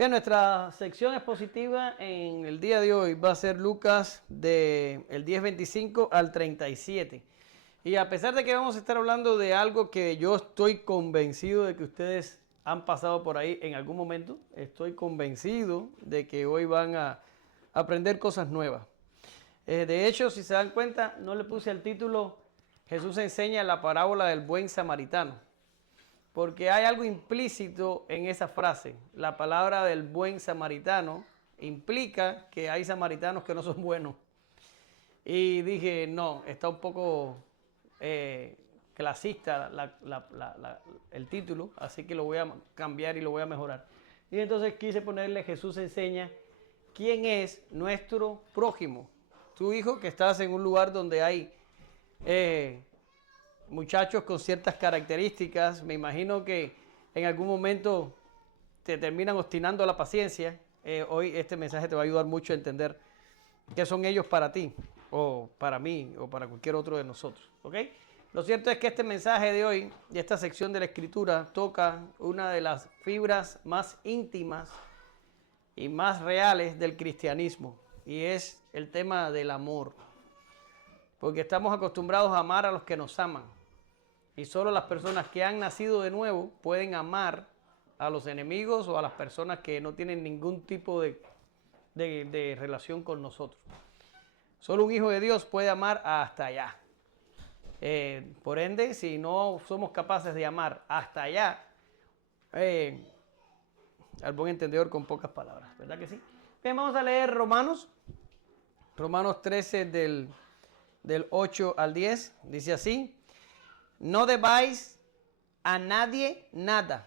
Bien, nuestra sección expositiva en el día de hoy va a ser Lucas del 10:25 al 37. Y a pesar de que vamos a estar hablando de algo que yo estoy convencido de que ustedes han pasado por ahí en algún momento, estoy convencido de que hoy van a aprender cosas nuevas. De hecho, si se dan cuenta, no le puse el título Jesús enseña la parábola del buen samaritano, porque hay algo implícito en esa frase. La palabra del buen samaritano implica que hay samaritanos que no son buenos. Y dije, no, está un poco clasista el título, así que lo voy a cambiar y lo voy a mejorar. Y entonces quise ponerle Jesús enseña quién es nuestro prójimo. Tu hijo que estás en un lugar donde hay muchachos con ciertas características, me imagino que en algún momento te terminan obstinando la paciencia. Hoy este mensaje te va a ayudar mucho a entender qué son ellos para ti, o para mí, o para cualquier otro de nosotros. ¿Ok? Lo cierto es que este mensaje de hoy y esta sección de la Escritura toca una de las fibras más íntimas y más reales del cristianismo, y es el tema del amor. Porque estamos acostumbrados a amar a los que nos aman. Y solo las personas que han nacido de nuevo pueden amar a los enemigos o a las personas que no tienen ningún tipo de relación con nosotros. Solo un hijo de Dios puede amar hasta allá. Por ende, si no somos capaces de amar hasta allá, al buen entendedor con pocas palabras, ¿verdad que sí? Bien, vamos a leer Romanos 13 del 8 al 10, dice así: no debáis a nadie nada,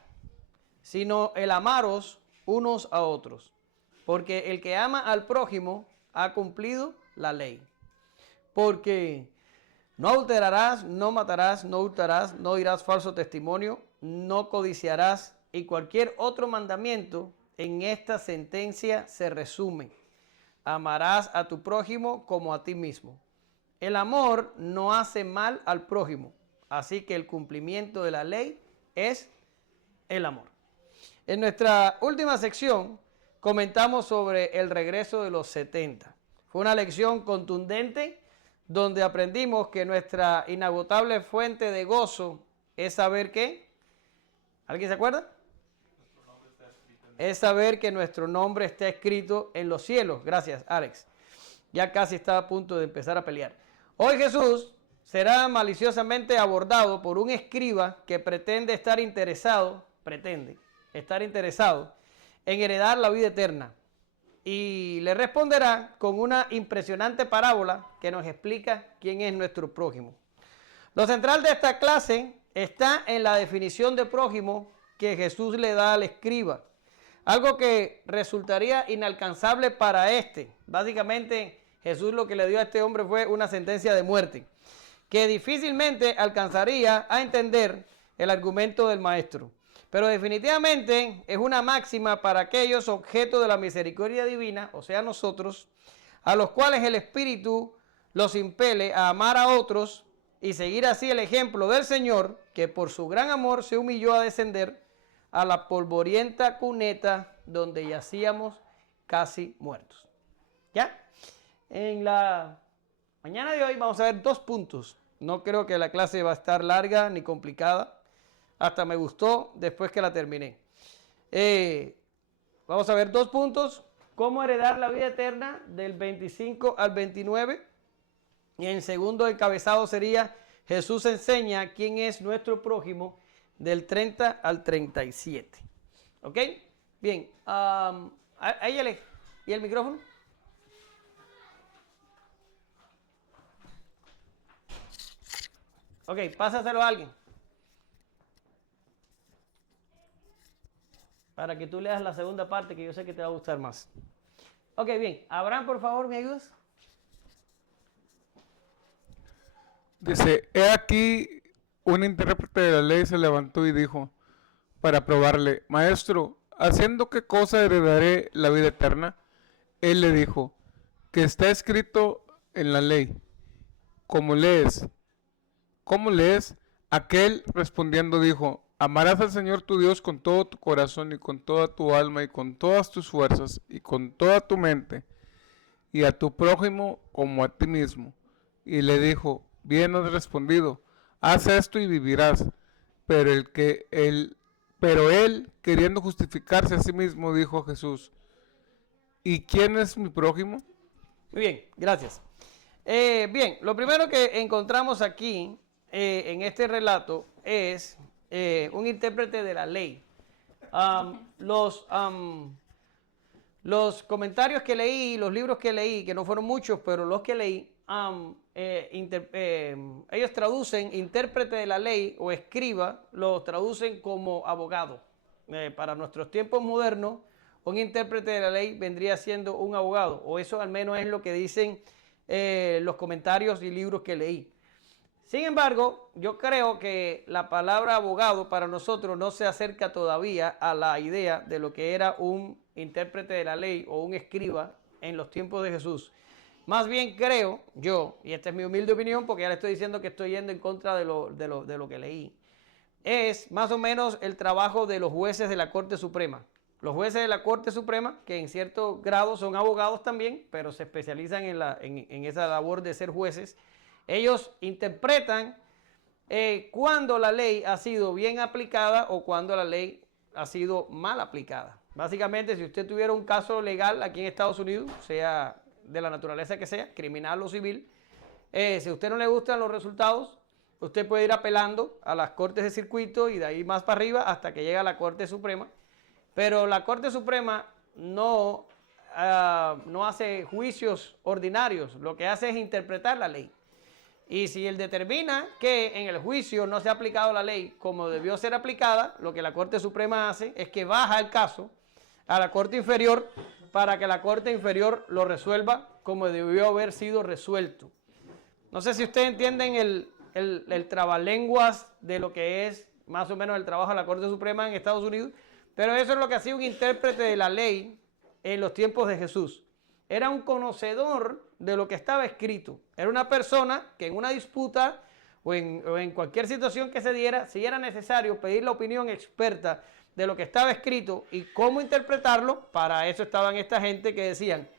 sino el amaros unos a otros, porque el que ama al prójimo ha cumplido la ley. Porque no adulterarás, no matarás, no hurtarás, no dirás falso testimonio, no codiciarás, y cualquier otro mandamiento en esta sentencia se resume: amarás a tu prójimo como a ti mismo. El amor no hace mal al prójimo, así que el cumplimiento de la ley es el amor. En nuestra última sección comentamos sobre el regreso de los 70. Fue una lección contundente donde aprendimos que nuestra inagotable fuente de gozo es saber que, ¿alguien se acuerda? Es saber que nuestro nombre está escrito en los cielos. Gracias, Alex. Ya casi estaba a punto de empezar a pelear. Hoy Jesús será maliciosamente abordado por un escriba que pretende estar interesado en heredar la vida eterna. Y le responderá con una impresionante parábola que nos explica quién es nuestro prójimo. Lo central de esta clase está en la definición de prójimo que Jesús le da al escriba. Algo que resultaría inalcanzable para este. Básicamente, Jesús lo que le dio a este hombre fue una sentencia de muerte, que difícilmente alcanzaría a entender el argumento del maestro. Pero definitivamente es una máxima para aquellos objetos de la misericordia divina, o sea nosotros, a los cuales el Espíritu los impele a amar a otros y seguir así el ejemplo del Señor, que por su gran amor se humilló a descender a la polvorienta cuneta donde yacíamos casi muertos. ¿Ya? En la mañana de hoy vamos a ver 2 puntos. No creo que la clase va a estar larga ni complicada. Hasta me gustó después que la terminé. Vamos a ver 2 puntos. Cómo heredar la vida eterna del 25 al 29. Y en segundo encabezado sería Jesús enseña quién es nuestro prójimo del 30 al 37. ¿Ok? Bien. Ayale. ¿Y el micrófono? Ok, pásaselo a alguien. Para que tú leas la segunda parte que yo sé que te va a gustar más. Ok, bien. Abraham, por favor, ¿me ayudas? Dice, he aquí, un intérprete de la ley se levantó y dijo, para probarle, maestro, ¿haciendo qué cosa heredaré la vida eterna? Él le dijo, que está escrito en la ley. ¿Cómo lees? ¿Cómo lees? Aquel respondiendo dijo, Amarás al Señor tu Dios con todo tu corazón y con toda tu alma y con todas tus fuerzas y con toda tu mente, y a tu prójimo como a ti mismo. Y le dijo, bien has respondido, haz esto y vivirás. Pero él, queriendo justificarse a sí mismo, dijo a Jesús, ¿y quién es mi prójimo? Muy bien, gracias. Bien, lo primero que encontramos aquí en este relato es un intérprete de la ley. Los comentarios que leí, los libros que leí, que no fueron muchos, pero los que leí, ellos traducen intérprete de la ley o escriba, lo traducen como abogado. Para nuestros tiempos modernos, un intérprete de la ley vendría siendo un abogado, o eso al menos es lo que dicen los comentarios y libros que leí. Sin embargo, yo creo que la palabra abogado para nosotros no se acerca todavía a la idea de lo que era un intérprete de la ley o un escriba en los tiempos de Jesús. Más bien creo yo, y esta es mi humilde opinión porque ya le estoy diciendo que estoy yendo en contra de lo que leí, es más o menos el trabajo de los jueces de la Corte Suprema. Los jueces de la Corte Suprema, que en cierto grado son abogados también, pero se especializan en esa labor de ser jueces, ellos interpretan cuando la ley ha sido bien aplicada o cuando la ley ha sido mal aplicada. Básicamente, si usted tuviera un caso legal aquí en Estados Unidos, sea de la naturaleza que sea, criminal o civil, si a usted no le gustan los resultados, usted puede ir apelando a las cortes de circuito y de ahí más para arriba hasta que llega a la Corte Suprema. Pero la Corte Suprema no hace juicios ordinarios, lo que hace es interpretar la ley. Y si él determina que en el juicio no se ha aplicado la ley como debió ser aplicada, lo que la Corte Suprema hace es que baja el caso a la Corte Inferior para que la Corte Inferior lo resuelva como debió haber sido resuelto. No sé si ustedes entienden el trabalenguas de lo que es más o menos el trabajo de la Corte Suprema en Estados Unidos, pero eso es lo que hacía un intérprete de la ley en los tiempos de Jesús. Era un conocedor de lo que estaba escrito. Era una persona que en una disputa o en cualquier situación que se diera, si era necesario pedir la opinión experta de lo que estaba escrito y cómo interpretarlo, para eso estaban esta gente que decían,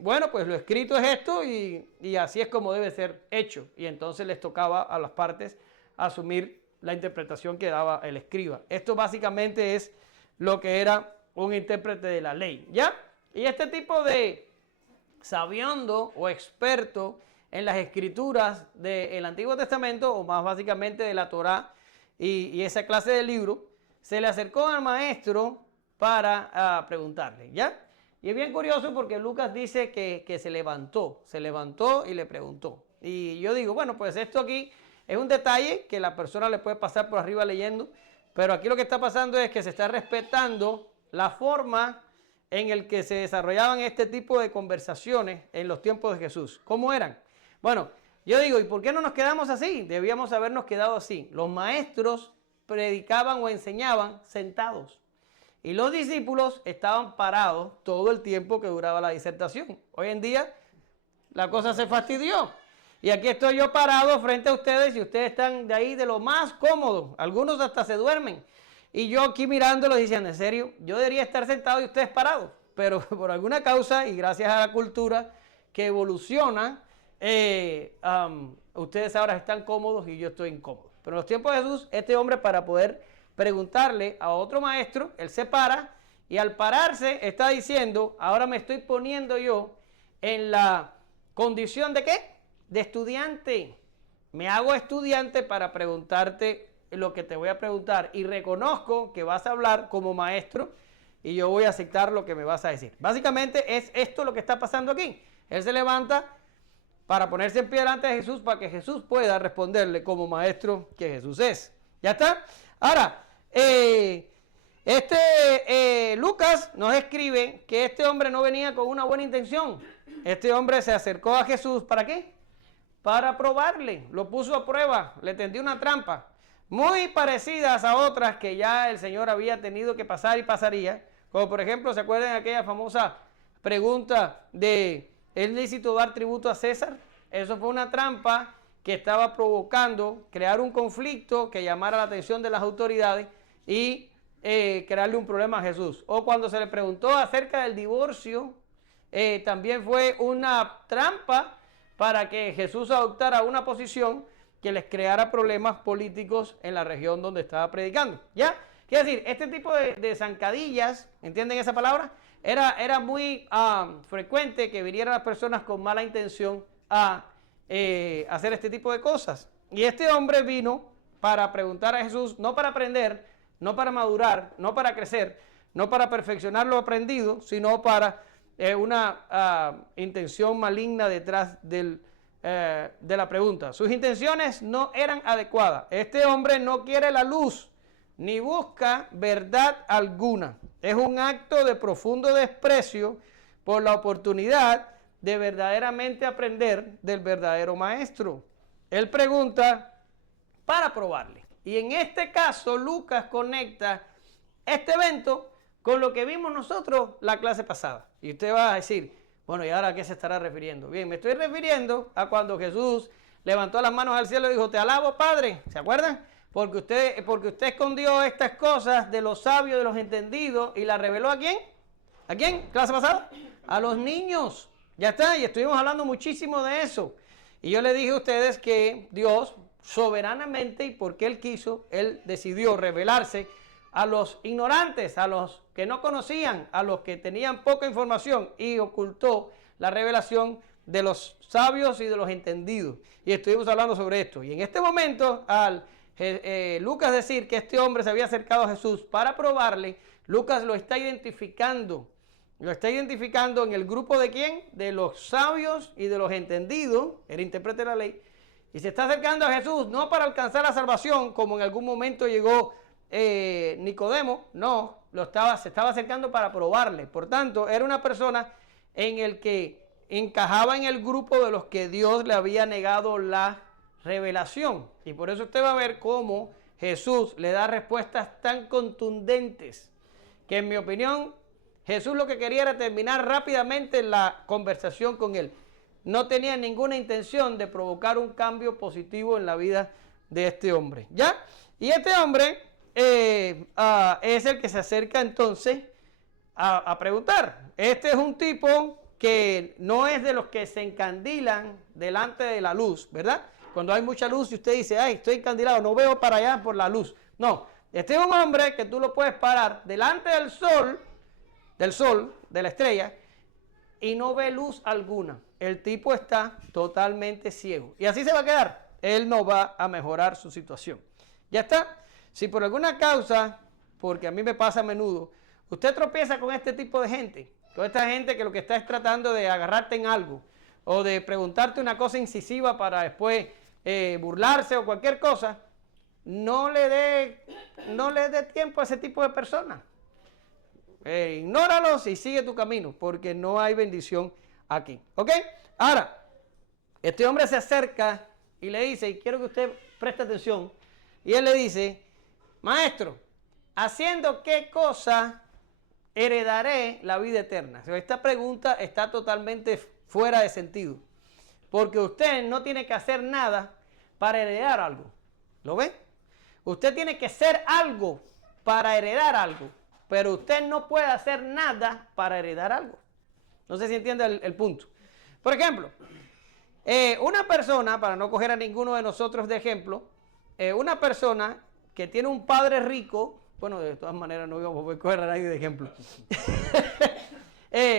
bueno, pues lo escrito es esto y así es como debe ser hecho. Y entonces les tocaba a las partes asumir la interpretación que daba el escriba. Esto básicamente es lo que era un intérprete de la ley, ¿ya? Y este tipo de sabiondo o experto en las escrituras del Antiguo Testamento, o más básicamente de la Torá y esa clase de libro, se le acercó al maestro para preguntarle, ¿ya? Y es bien curioso porque Lucas dice que se levantó y le preguntó. Y yo digo, bueno, pues esto aquí es un detalle que la persona le puede pasar por arriba leyendo, pero aquí lo que está pasando es que se está respetando la forma en el que se desarrollaban este tipo de conversaciones en los tiempos de Jesús. ¿Cómo eran? Bueno, yo digo, ¿y por qué no nos quedamos así? Debíamos habernos quedado así. Los maestros predicaban o enseñaban sentados y los discípulos estaban parados todo el tiempo que duraba la disertación. Hoy en día la cosa se fastidió y aquí estoy yo parado frente a ustedes y ustedes están de ahí de lo más cómodo. Algunos hasta se duermen. Y yo aquí mirándolos diciendo, en serio, yo debería estar sentado y ustedes parados. Pero por alguna causa y gracias a la cultura que evoluciona, ustedes ahora están cómodos y yo estoy incómodo. Pero en los tiempos de Jesús, este hombre para poder preguntarle a otro maestro, él se para y al pararse está diciendo, ahora me estoy poniendo yo en la condición de ¿qué? De estudiante. Me hago estudiante para preguntarte lo que te voy a preguntar y reconozco que vas a hablar como maestro y yo voy a aceptar lo que me vas a decir. Básicamente es esto lo que está pasando aquí. Él se levanta para ponerse en pie delante de Jesús para que Jesús pueda responderle como maestro que Jesús es. ¿Ya está? Ahora, Lucas nos escribe que este hombre no venía con una buena intención. Este hombre se acercó a Jesús, ¿para qué? Para probarle, lo puso a prueba, le tendió una trampa. Muy parecidas a otras que ya el Señor había tenido que pasar y pasaría, como por ejemplo, ¿se acuerdan de aquella famosa pregunta de ¿es lícito dar tributo a César? Eso fue una trampa que estaba provocando crear un conflicto que llamara la atención de las autoridades y crearle un problema a Jesús. O cuando se le preguntó acerca del divorcio, también fue una trampa para que Jesús adoptara una posición que les creara problemas políticos en la región donde estaba predicando. ¿Ya? Quiere decir, este tipo de zancadillas, ¿entienden esa palabra? Era muy frecuente que vinieran las personas con mala intención a hacer este tipo de cosas. Y este hombre vino para preguntar a Jesús, no para aprender, no para madurar, no para crecer, no para perfeccionar lo aprendido, sino para una intención maligna detrás de la pregunta. Sus intenciones no eran adecuadas. Este hombre no quiere la luz, ni busca verdad alguna. Es un acto de profundo desprecio por la oportunidad de verdaderamente aprender del verdadero maestro. Él pregunta para probarle. Y en este caso, Lucas conecta este evento con lo que vimos nosotros la clase pasada. Y usted va a decir, bueno, ¿y ahora a qué se estará refiriendo? Bien, me estoy refiriendo a cuando Jesús levantó las manos al cielo y dijo, te alabo, Padre. ¿Se acuerdan? Porque usted escondió estas cosas de los sabios, de los entendidos, y la reveló ¿a quién? ¿A quién? ¿Clase pasada? A los niños. Ya está, y estuvimos hablando muchísimo de eso. Y yo le dije a ustedes que Dios soberanamente y porque Él quiso, Él decidió revelarse a los ignorantes, a los que no conocían, a los que tenían poca información, y ocultó la revelación de los sabios y de los entendidos. Y estuvimos hablando sobre esto. Y en este momento, al Lucas decir que este hombre se había acercado a Jesús para probarle, Lucas lo está identificando. Lo está identificando en el grupo de ¿quién? De los sabios y de los entendidos, el intérprete de la ley. Y se está acercando a Jesús no para alcanzar la salvación, como en algún momento llegó Nicodemo, no, se estaba acercando para probarle. Por tanto, era una persona en el que encajaba en el grupo de los que Dios le había negado la revelación. Y por eso usted va a ver cómo Jesús le da respuestas tan contundentes, que en mi opinión, Jesús lo que quería era terminar rápidamente la conversación con él. No tenía ninguna intención de provocar un cambio positivo en la vida de este hombre. ¿Ya? Y este hombre es el que se acerca entonces a preguntar. Este es un tipo que no es de los que se encandilan delante de la luz, ¿verdad? Cuando hay mucha luz y usted dice, ay, estoy encandilado, no veo para allá por la luz. No, este es un hombre que tú lo puedes parar delante del sol, de la estrella, y no ve luz alguna. El tipo está totalmente ciego. Y así se va a quedar. Él no va a mejorar su situación. Ya está. Si por alguna causa, porque a mí me pasa a menudo, usted tropieza con este tipo de gente, con esta gente que lo que está es tratando de agarrarte en algo, o de preguntarte una cosa incisiva para después burlarse o cualquier cosa, no le dé tiempo a ese tipo de personas. Ignóralos y sigue tu camino, porque no hay bendición aquí. ¿Ok? Ahora, este hombre se acerca y le dice, y quiero que usted preste atención, y él le dice, maestro, ¿haciendo qué cosa heredaré la vida eterna? O sea, esta pregunta está totalmente fuera de sentido, porque usted no tiene que hacer nada para heredar algo. ¿Lo ve? Usted tiene que ser algo para heredar algo, pero usted no puede hacer nada para heredar algo. No sé si entiende el punto. Por ejemplo, una persona, para no coger a ninguno de nosotros de ejemplo, una persona que tiene un padre rico, bueno, de todas maneras no íbamos a poder coger a nadie de ejemplo.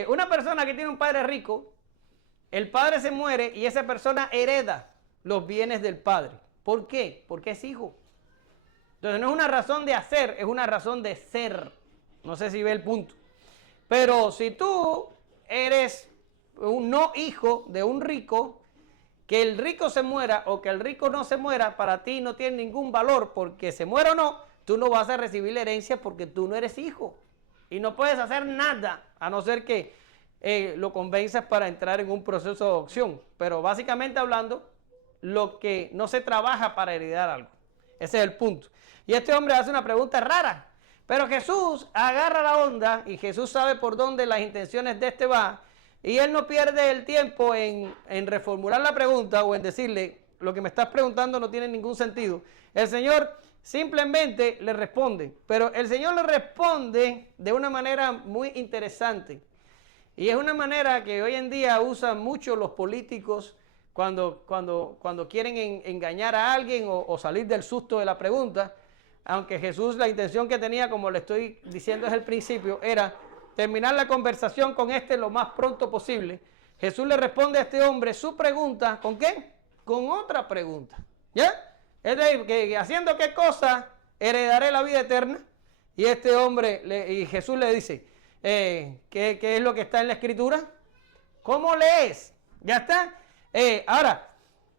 Una persona que tiene un padre rico, el padre se muere y esa persona hereda los bienes del padre. ¿Por qué? Porque es hijo. Entonces no es una razón de hacer, es una razón de ser. No sé si ve el punto. Pero si tú eres un no hijo de un rico, que el rico se muera o que el rico no se muera, para ti no tiene ningún valor, porque se muera o no, tú no vas a recibir la herencia porque tú no eres hijo. Y no puedes hacer nada, a no ser que lo convenzas para entrar en un proceso de adopción. Pero básicamente hablando, lo que no se trabaja para heredar algo. Ese es el punto. Y este hombre hace una pregunta rara. Pero Jesús agarra la onda y Jesús sabe por dónde las intenciones de va. Y él no pierde el tiempo en reformular la pregunta o en decirle, lo que me estás preguntando no tiene ningún sentido. El Señor simplemente le responde, pero el Señor le responde de una manera muy interesante. Y es una manera que hoy en día usan mucho los políticos cuando quieren engañar a alguien o salir del susto de la pregunta. Aunque Jesús, la intención que tenía, como le estoy diciendo desde el principio, era terminar la conversación con lo más pronto posible. Jesús le responde a este hombre su pregunta, ¿con qué? Con otra pregunta, ¿ya? Es decir, que haciendo qué cosa heredaré la vida eterna. Y este hombre, y Jesús le dice, ¿qué es lo que está en la Escritura? ¿Cómo lees? ¿Ya está? Ahora,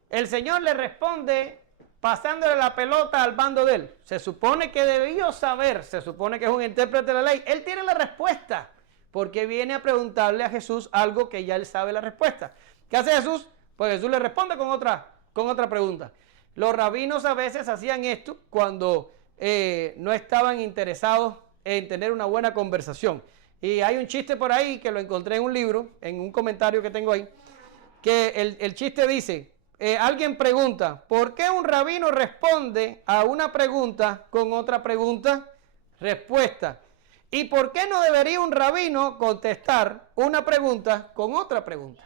el Señor le responde pasándole la pelota al bando de él. Se supone que debió saber, se supone que es un intérprete de la ley. Él tiene la respuesta, porque viene a preguntarle a Jesús algo que ya él sabe la respuesta. ¿Qué hace Jesús? Pues Jesús le responde con otra pregunta. Los rabinos a veces hacían esto cuando no estaban interesados en tener una buena conversación. Y hay un chiste por ahí que lo encontré en un libro, en un comentario que tengo ahí, que el chiste dice, alguien pregunta, ¿por qué un rabino responde a una pregunta con otra pregunta? Respuesta. ¿Y por qué no debería un rabino contestar una pregunta con otra pregunta?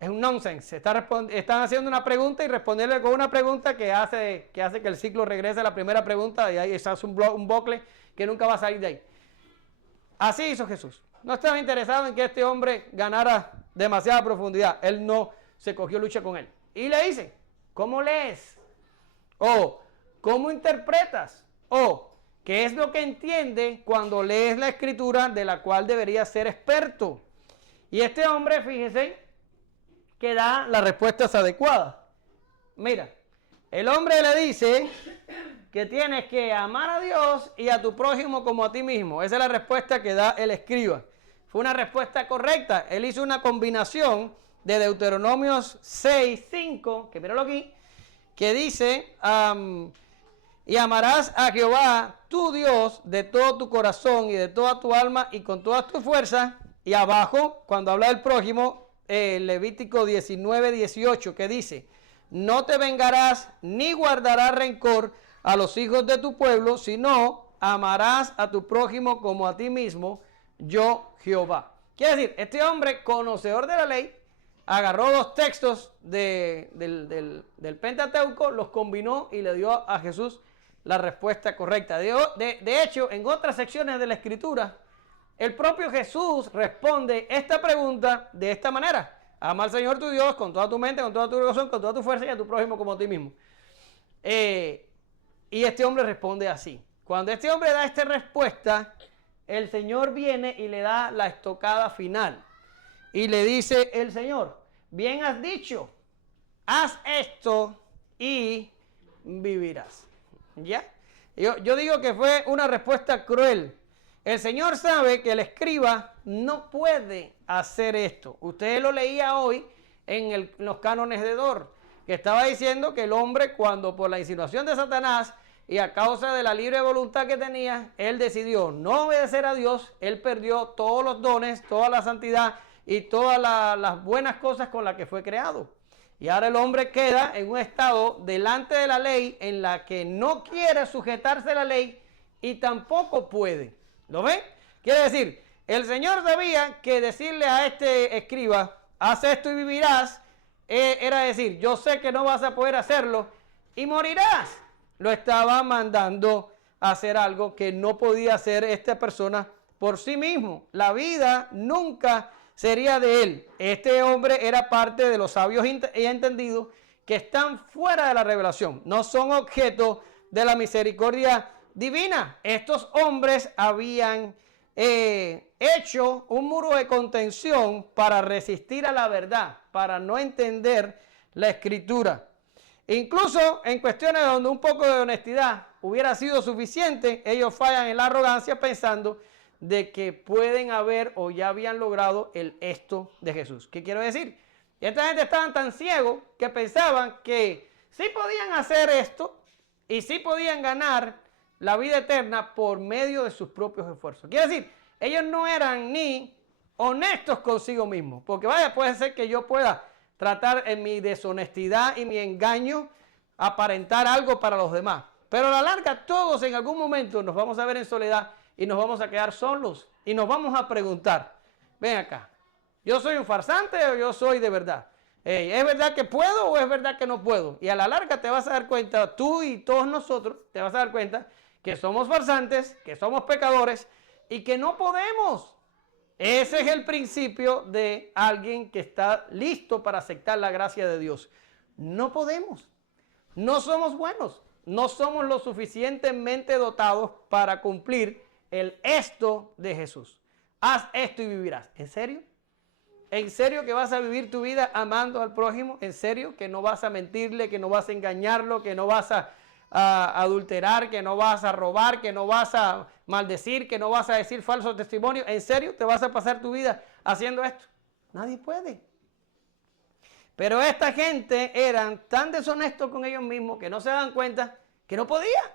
Es un nonsense. Están haciendo una pregunta y responderle con una pregunta que hace que el ciclo regrese a la primera pregunta y ahí se hace un bucle que nunca va a salir de ahí. Así hizo Jesús. No estaba interesado en que este hombre ganara demasiada profundidad. Él no se cogió lucha con él. Y le dice, ¿cómo lees? O, ¿cómo interpretas? O, ¿qué es lo que entiende cuando lees la Escritura de la cual deberías ser experto? Y este hombre, fíjese, que da las respuestas adecuadas. Mira, el hombre le dice que tienes que amar a Dios y a tu prójimo como a ti mismo. Esa es la respuesta que da el escriba. Fue una respuesta correcta. Él hizo una combinación de Deuteronomios 6:5, que míralo aquí, que dice, y amarás a Jehová tu Dios de todo tu corazón y de toda tu alma y con todas tus fuerzas. Y abajo, cuando habla del prójimo, Levítico 19:18, que dice, no te vengarás ni guardarás rencor a los hijos de tu pueblo, sino amarás a tu prójimo como a ti mismo, yo Jehová. Quiere decir, este hombre, conocedor de la ley, agarró dos textos del Pentateuco, los combinó y le dio a Jesús la respuesta correcta. De hecho, en otras secciones de la Escritura, el propio Jesús responde esta pregunta de esta manera. Ama al Señor tu Dios con toda tu mente, con toda tu corazón, con toda tu fuerza y a tu prójimo como a ti mismo. Y este hombre responde así. Cuando este hombre da esta respuesta, el Señor viene y le da la estocada final. Y le dice el Señor, bien has dicho, haz esto y vivirás. ¿Ya? Yo digo que fue una respuesta cruel. El Señor sabe que el escriba no puede hacer esto. Usted lo leía hoy en los cánones de Dor, que estaba diciendo que el hombre, cuando por la insinuación de Satanás y a causa de la libre voluntad que tenía, él decidió no obedecer a Dios, él perdió todos los dones, toda la santidad y todas las buenas cosas con las que fue creado. Y ahora el hombre queda en un estado delante de la ley en la que no quiere sujetarse a la ley y tampoco puede. ¿Lo ven? Quiere decir, el Señor sabía que decirle a este escriba, haz esto y vivirás, era decir, yo sé que no vas a poder hacerlo y morirás. Lo estaba mandando a hacer algo que no podía hacer esta persona por sí mismo. La vida nunca sería de él. Este hombre era parte de los sabios y entendidos que están fuera de la revelación. No son objeto de la misericordia divina. Estos hombres habían hecho un muro de contención para resistir a la verdad, para no entender la Escritura. Incluso en cuestiones donde un poco de honestidad hubiera sido suficiente, ellos fallan en la arrogancia pensando de que pueden haber o ya habían logrado el esto de Jesús. ¿Qué quiero decir? Y esta gente estaban tan ciegos que pensaban que sí podían hacer esto y sí podían ganar la vida eterna por medio de sus propios esfuerzos. Quiere decir, ellos no eran ni honestos consigo mismos, porque vaya, puede ser que yo pueda tratar en mi deshonestidad y mi engaño, aparentar algo para los demás. Pero a la larga todos en algún momento nos vamos a ver en soledad y nos vamos a quedar solos y nos vamos a preguntar, ven acá, ¿yo soy un farsante o yo soy de verdad? ¿Es verdad que puedo o es verdad que no puedo? Y a la larga te vas a dar cuenta, tú y todos nosotros, te vas a dar cuenta que somos farsantes, que somos pecadores y que no podemos. Ese es el principio de alguien que está listo para aceptar la gracia de Dios. No podemos. No somos buenos. No somos lo suficientemente dotados para cumplir el esto de Jesús. Haz esto y vivirás. ¿En serio? ¿En serio que vas a vivir tu vida amando al prójimo? ¿En serio que no vas a mentirle, que no vas a engañarlo, que no vas a adulterar, que no vas a robar, que no vas a maldecir, que no vas a decir falsos testimonios? ¿En serio te vas a pasar tu vida haciendo esto? Nadie puede. Pero esta gente eran tan deshonestos con ellos mismos que no se dan cuenta que no podían.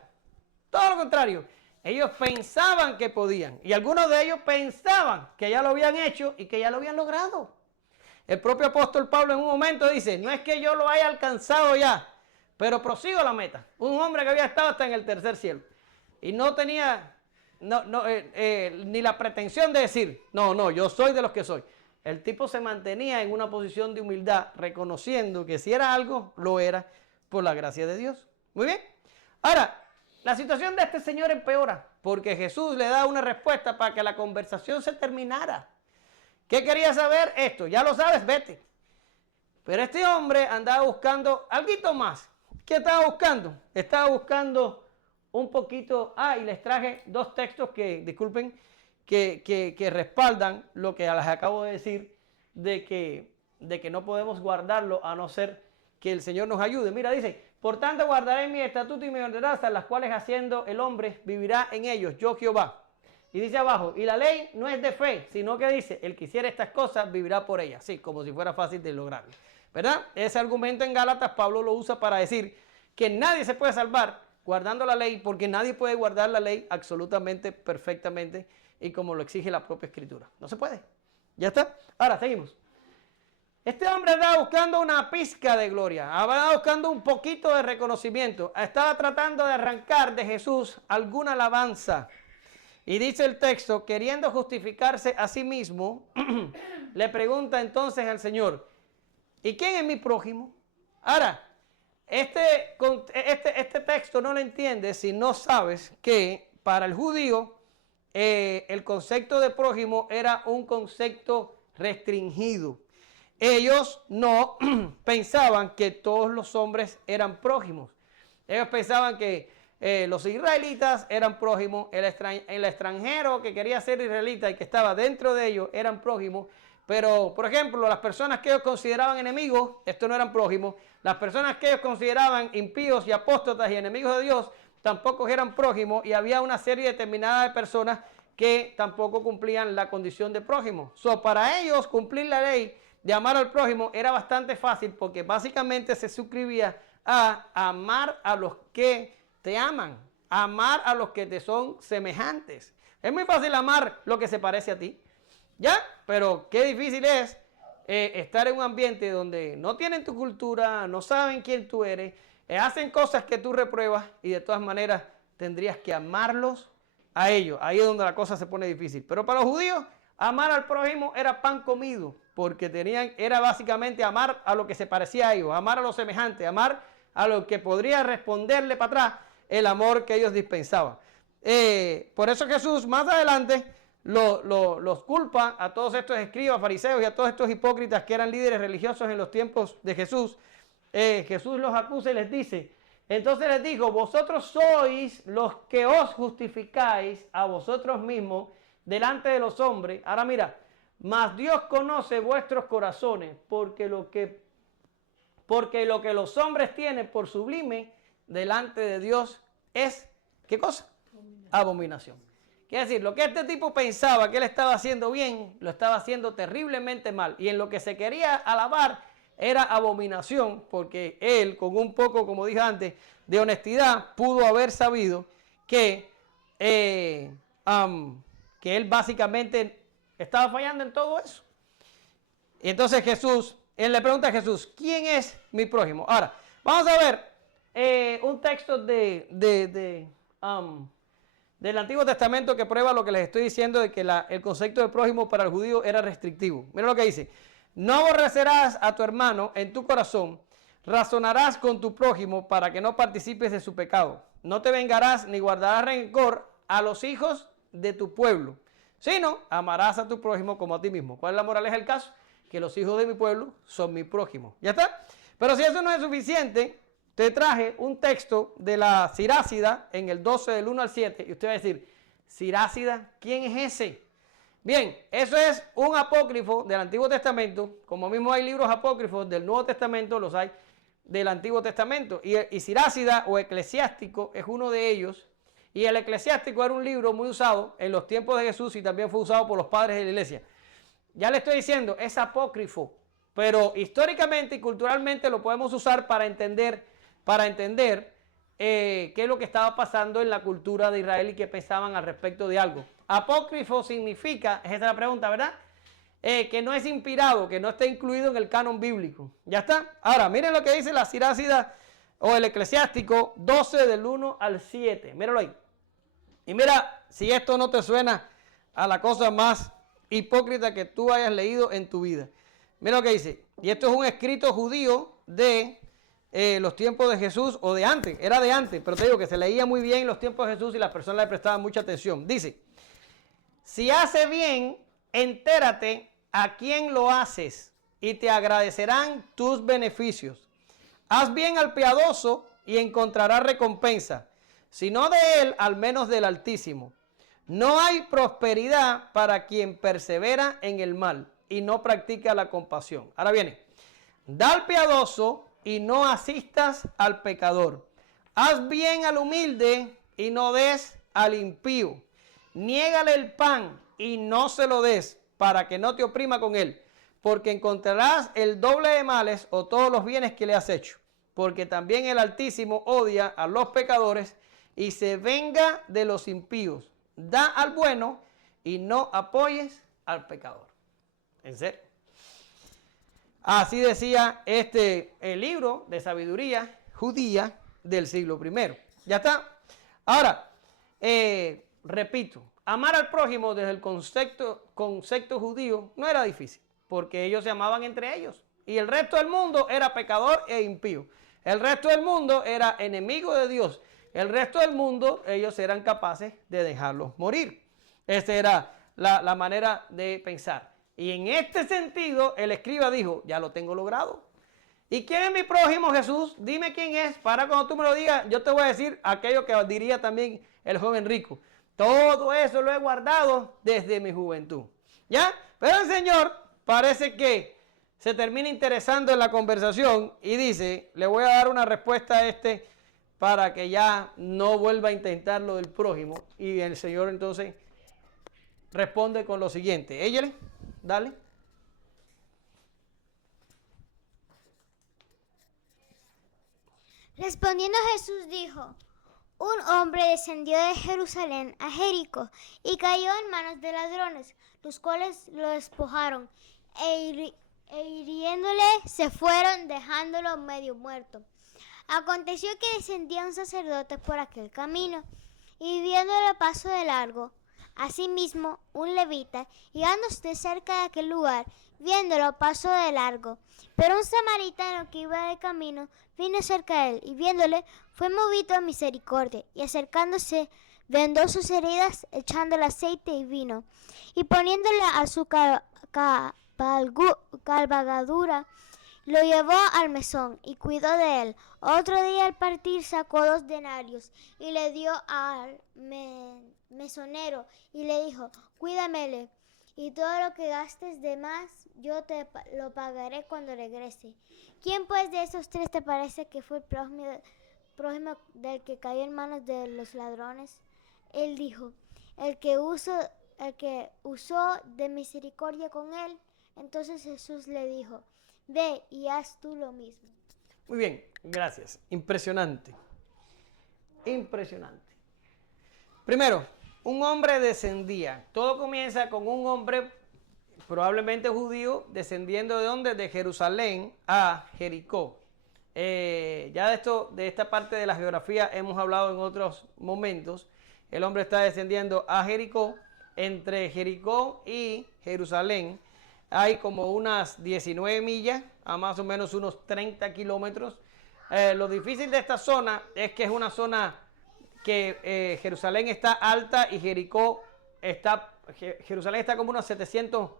Todo lo contrario. Ellos pensaban que podían y algunos de ellos pensaban que ya lo habían hecho y que ya lo habían logrado. El propio apóstol Pablo en un momento dice, no es que yo lo haya alcanzado ya, pero prosigo la meta. Un hombre que había estado hasta en el tercer cielo y no tenía ni la pretensión de decir, no, yo soy de los que soy. El tipo se mantenía en una posición de humildad, reconociendo que si era algo, lo era por la gracia de Dios. Muy bien. Ahora, la situación de este señor empeora porque Jesús le da una respuesta para que la conversación se terminara. ¿Qué quería saber? Esto, ya lo sabes, vete. Pero este hombre andaba buscando algo más. ¿Qué estaba buscando? Estaba buscando un poquito, y les traje dos textos que, disculpen, que respaldan lo que les acabo de decir, de que no podemos guardarlo a no ser que el Señor nos ayude. Mira, dice, por tanto guardaré mi estatuto y mi ordenanza, las cuales haciendo el hombre vivirá en ellos, yo Jehová. Y dice abajo, y la ley no es de fe, sino que dice, el que hiciera estas cosas vivirá por ellas. Sí, como si fuera fácil de lograrlo. ¿Verdad? Ese argumento en Gálatas Pablo lo usa para decir que nadie se puede salvar guardando la ley, porque nadie puede guardar la ley absolutamente, perfectamente, y como lo exige la propia Escritura. No se puede. ¿Ya está? Ahora, seguimos. Este hombre andaba buscando una pizca de gloria, andaba buscando un poquito de reconocimiento, estaba tratando de arrancar de Jesús alguna alabanza. Y dice el texto, queriendo justificarse a sí mismo, le pregunta entonces al Señor, ¿y quién es mi prójimo? Ahora, este texto no lo entiendes si no sabes que para el judío el concepto de prójimo era un concepto restringido. Ellos no pensaban que todos los hombres eran prójimos. Ellos pensaban que los israelitas eran prójimos, el extranjero que quería ser israelita y que estaba dentro de ellos eran prójimos. Pero, por ejemplo, las personas que ellos consideraban enemigos, estos no eran prójimos. Las personas que ellos consideraban impíos y apóstatas y enemigos de Dios, tampoco eran prójimos. Y había una serie determinada de personas que tampoco cumplían la condición de prójimo. Para ellos cumplir la ley de amar al prójimo era bastante fácil porque básicamente se suscribía a amar a los que te aman, amar a los que te son semejantes. Es muy fácil amar lo que se parece a ti, ¿ya? Pero qué difícil es estar en un ambiente donde no tienen tu cultura, no saben quién tú eres, hacen cosas que tú repruebas y de todas maneras tendrías que amarlos a ellos. Ahí es donde la cosa se pone difícil. Pero para los judíos, amar al prójimo era pan comido, porque era básicamente amar a lo que se parecía a ellos, amar a los semejantes, amar a lo que podría responderle para atrás el amor que ellos dispensaban. Por eso Jesús más adelante los culpa a todos estos escribas, fariseos y a todos estos hipócritas que eran líderes religiosos en los tiempos de Jesús. Jesús los acusa y les dice, entonces les dijo, vosotros sois los que os justificáis a vosotros mismos delante de los hombres. Ahora mira, mas Dios conoce vuestros corazones, porque lo que los hombres tienen por sublime delante de Dios es, ¿qué cosa? Abominación. Quiere decir, lo que este tipo pensaba que él estaba haciendo bien, lo estaba haciendo terriblemente mal. Y en lo que se quería alabar era abominación, porque él, con un poco, como dije antes, de honestidad, pudo haber sabido que él básicamente estaba fallando en todo eso. Y entonces Jesús Él le pregunta a Jesús, ¿quién es mi prójimo? Ahora, vamos a ver un texto del Antiguo Testamento que prueba lo que les estoy diciendo de que el concepto de prójimo para el judío era restrictivo. Mira lo que dice. No aborrecerás a tu hermano en tu corazón, razonarás con tu prójimo para que no participes de su pecado. No te vengarás ni guardarás rencor a los hijos de tu pueblo, sino amarás a tu prójimo como a ti mismo. ¿Cuál es la moraleja del caso? Que los hijos de mi pueblo son mi prójimo. ¿Ya está? Pero si eso no es suficiente, te traje un texto de la Sirácida en el 12 del 1 al 7 y usted va a decir, Sirácida, ¿quién es ese? Bien, eso es un apócrifo del Antiguo Testamento, como mismo hay libros apócrifos del Nuevo Testamento, los hay del Antiguo Testamento. Y Sirácida o Eclesiástico es uno de ellos. Y el Eclesiástico era un libro muy usado en los tiempos de Jesús y también fue usado por los padres de la iglesia. Ya le estoy diciendo, es apócrifo, pero históricamente y culturalmente lo podemos usar para entender qué es lo que estaba pasando en la cultura de Israel y qué pensaban al respecto de algo. Apócrifo significa, esa es la pregunta, ¿verdad? Que no es inspirado, que no está incluido en el canon bíblico. ¿Ya está? Ahora, miren lo que dice la Sirácida o el Eclesiástico 12 del 1 al 7. Míralo ahí. Y mira si esto no te suena a la cosa más hipócrita que tú hayas leído en tu vida. Mira lo que dice. Y esto es un escrito judío de los tiempos de Jesús o de antes. Era de antes, pero te digo que se leía muy bien en los tiempos de Jesús y las personas le prestaban mucha atención. Dice, si hace bien, entérate a quién lo haces y te agradecerán tus beneficios. Haz bien al piadoso y encontrarás recompensa. Si no de él, al menos del Altísimo. No hay prosperidad para quien persevera en el mal y no practica la compasión. Ahora viene, da al piadoso y no asistas al pecador. Haz bien al humilde y no des al impío. Niégale el pan y no se lo des para que no te oprima con él, porque encontrarás el doble de males o todos los bienes que le has hecho. Porque también el Altísimo odia a los pecadores y se venga de los impíos. Da al bueno y no apoyes al pecador. ¿En serio? Así decía el libro de sabiduría judía del siglo I. ¿Ya está? Ahora, repito, amar al prójimo desde el concepto judío no era difícil, porque ellos se amaban entre ellos. Y el resto del mundo era pecador e impío. El resto del mundo era enemigo de Dios. El resto del mundo, ellos eran capaces de dejarlos morir. Esa era la manera de pensar. Y en este sentido, el escriba dijo, ya lo tengo logrado. ¿Y quién es mi prójimo, Jesús? Dime quién es, para cuando tú me lo digas, yo te voy a decir aquello que diría también el joven rico. Todo eso lo he guardado desde mi juventud. ¿Ya? Pero el Señor parece que se termina interesando en la conversación y dice, le voy a dar una respuesta a para que ya no vuelva a intentar lo del prójimo. Y el Señor entonces responde con lo siguiente. Éyele, dale. Respondiendo Jesús dijo, un hombre descendió de Jerusalén a Jericó y cayó en manos de ladrones, los cuales lo despojaron e hiriéndole se fueron dejándolo medio muerto. Aconteció que descendía un sacerdote por aquel camino y viéndolo paso de largo, asimismo un levita, llegándose cerca de aquel lugar, viéndolo pasó de largo. Pero un samaritano que iba de camino vino cerca de él y viéndole fue movido a misericordia y acercándose vendó sus heridas echándole aceite y vino y poniéndole a su cabalgadura lo llevó al mesón y cuidó de él. Otro día al partir sacó 2 denarios y le dio al mesonero y le dijo, cuídamele y todo lo que gastes de más yo te lo pagaré cuando regrese. ¿Quién pues de esos 3 te parece que fue el prójimo del que cayó en manos de los ladrones? Él dijo, el que usó de misericordia con él. Entonces Jesús le dijo, ve y haz tú lo mismo. Muy bien, gracias. Impresionante. Impresionante. Primero, un hombre descendía. Todo comienza con un hombre probablemente judío, descendiendo de dónde? De Jerusalén a Jericó. Ya de esta parte de la geografía hemos hablado en otros momentos. El hombre está descendiendo a Jericó. Entre Jericó y Jerusalén hay como unas 19 millas, a más o menos unos 30 kilómetros. Lo difícil de esta zona es que es una zona que Jerusalén está alta y Jerusalén está como unos 700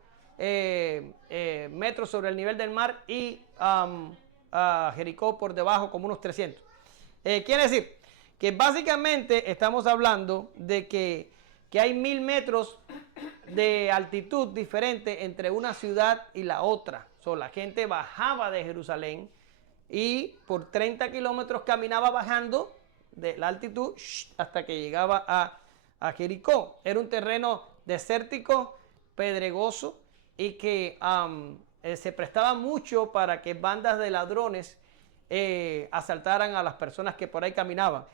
metros sobre el nivel del mar y Jericó por debajo como unos 300. Quiere decir que básicamente estamos hablando de que hay 1000 metros de altitud diferente entre una ciudad y la otra. La gente bajaba de Jerusalén y por 30 kilómetros caminaba bajando de la altitud hasta que llegaba a Jericó. Era un terreno desértico, pedregoso y que se prestaba mucho para que bandas de ladrones asaltaran a las personas que por ahí caminaban.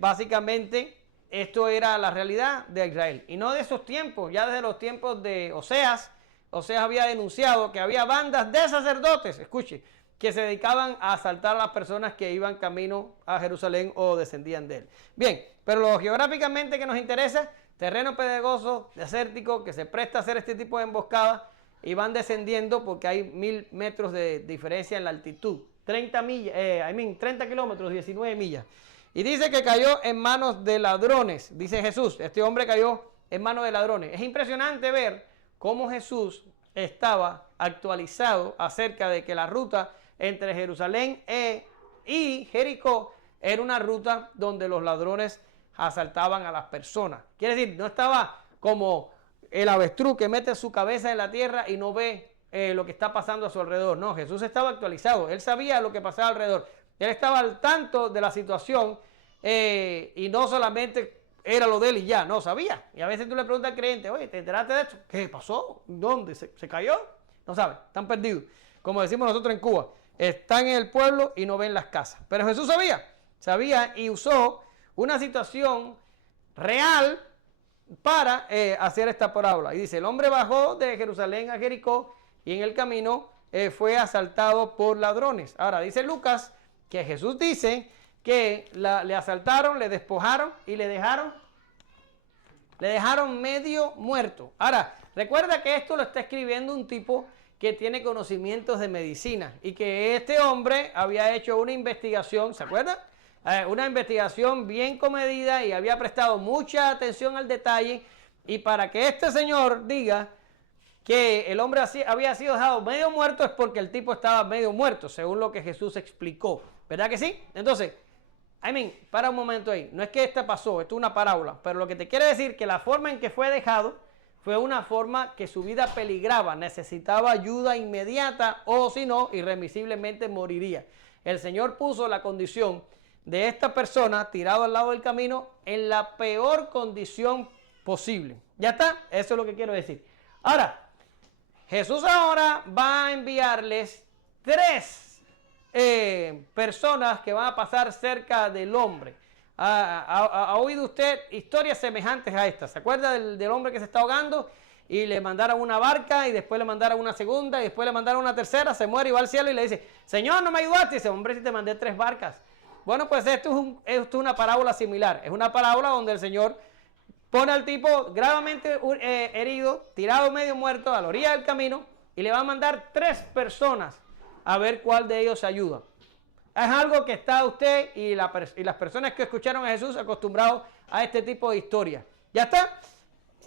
Básicamente esto era la realidad de Israel y no de esos tiempos, ya desde los tiempos de Oseas. Oseas había denunciado que había bandas de sacerdotes, escuche, que se dedicaban a asaltar a las personas que iban camino a Jerusalén o descendían de él. Bien, pero lo geográficamente que nos interesa, terreno pedregoso, desértico, que se presta a hacer este tipo de emboscadas y van descendiendo porque hay 1000 metros de diferencia en la altitud. 30 kilómetros, 19 millas. Y dice que cayó en manos de ladrones, dice Jesús. Este hombre cayó en manos de ladrones. Es impresionante ver cómo Jesús estaba actualizado acerca de que la ruta entre Jerusalén y Jericó era una ruta donde los ladrones asaltaban a las personas. Quiere decir, no estaba como el avestruz que mete su cabeza en la tierra y no ve lo que está pasando a su alrededor. No, Jesús estaba actualizado. Él sabía lo que pasaba alrededor. Él estaba al tanto de la situación y no solamente era lo de él y ya, no sabía. Y a veces tú le preguntas al creyente, oye, ¿te enteraste de esto? ¿Qué pasó? ¿Dónde? ¿Se cayó? No sabe, están perdidos. Como decimos nosotros en Cuba, están en el pueblo y no ven las casas. Pero Jesús sabía y usó una situación real para hacer esta parábola. Y dice, el hombre bajó de Jerusalén a Jericó y en el camino fue asaltado por ladrones. Ahora dice Lucas que Jesús dice que le asaltaron, le despojaron y le dejaron medio muerto. Ahora, recuerda que esto lo está escribiendo un tipo que tiene conocimientos de medicina y que este hombre había hecho una investigación, ¿se acuerdan? Una investigación bien comedida y había prestado mucha atención al detalle, y para que este señor diga que el hombre había sido dejado medio muerto es porque el tipo estaba medio muerto, según lo que Jesús explicó. ¿Verdad que sí? Entonces, para un momento ahí. No es que esto pasó, esto es una parábola, pero lo que te quiere decir que la forma en que fue dejado fue una forma que su vida peligraba, necesitaba ayuda inmediata o si no, irremisiblemente moriría. El Señor puso la condición de esta persona tirado al lado del camino en la peor condición posible. ¿Ya está? Eso es lo que quiero decir. Ahora, Jesús ahora va a enviarles 3 personas que van a pasar cerca del hombre. ¿Ha oído usted historias semejantes a estas? ¿Se acuerda del hombre que se está ahogando y le mandaron una barca y después le mandaron una segunda y después le mandaron una tercera? Se muere y va al cielo y le dice, Señor, no me ayudaste. Y dice, hombre, si te mandé 3 barcas. Bueno, pues esto es una parábola similar. Es una parábola donde el Señor pone al tipo gravemente herido, tirado medio muerto a la orilla del camino y le va a mandar 3 personas a ver cuál de ellos se ayuda. Es algo que está usted y las personas que escucharon a Jesús acostumbrados a este tipo de historia. ¿Ya está?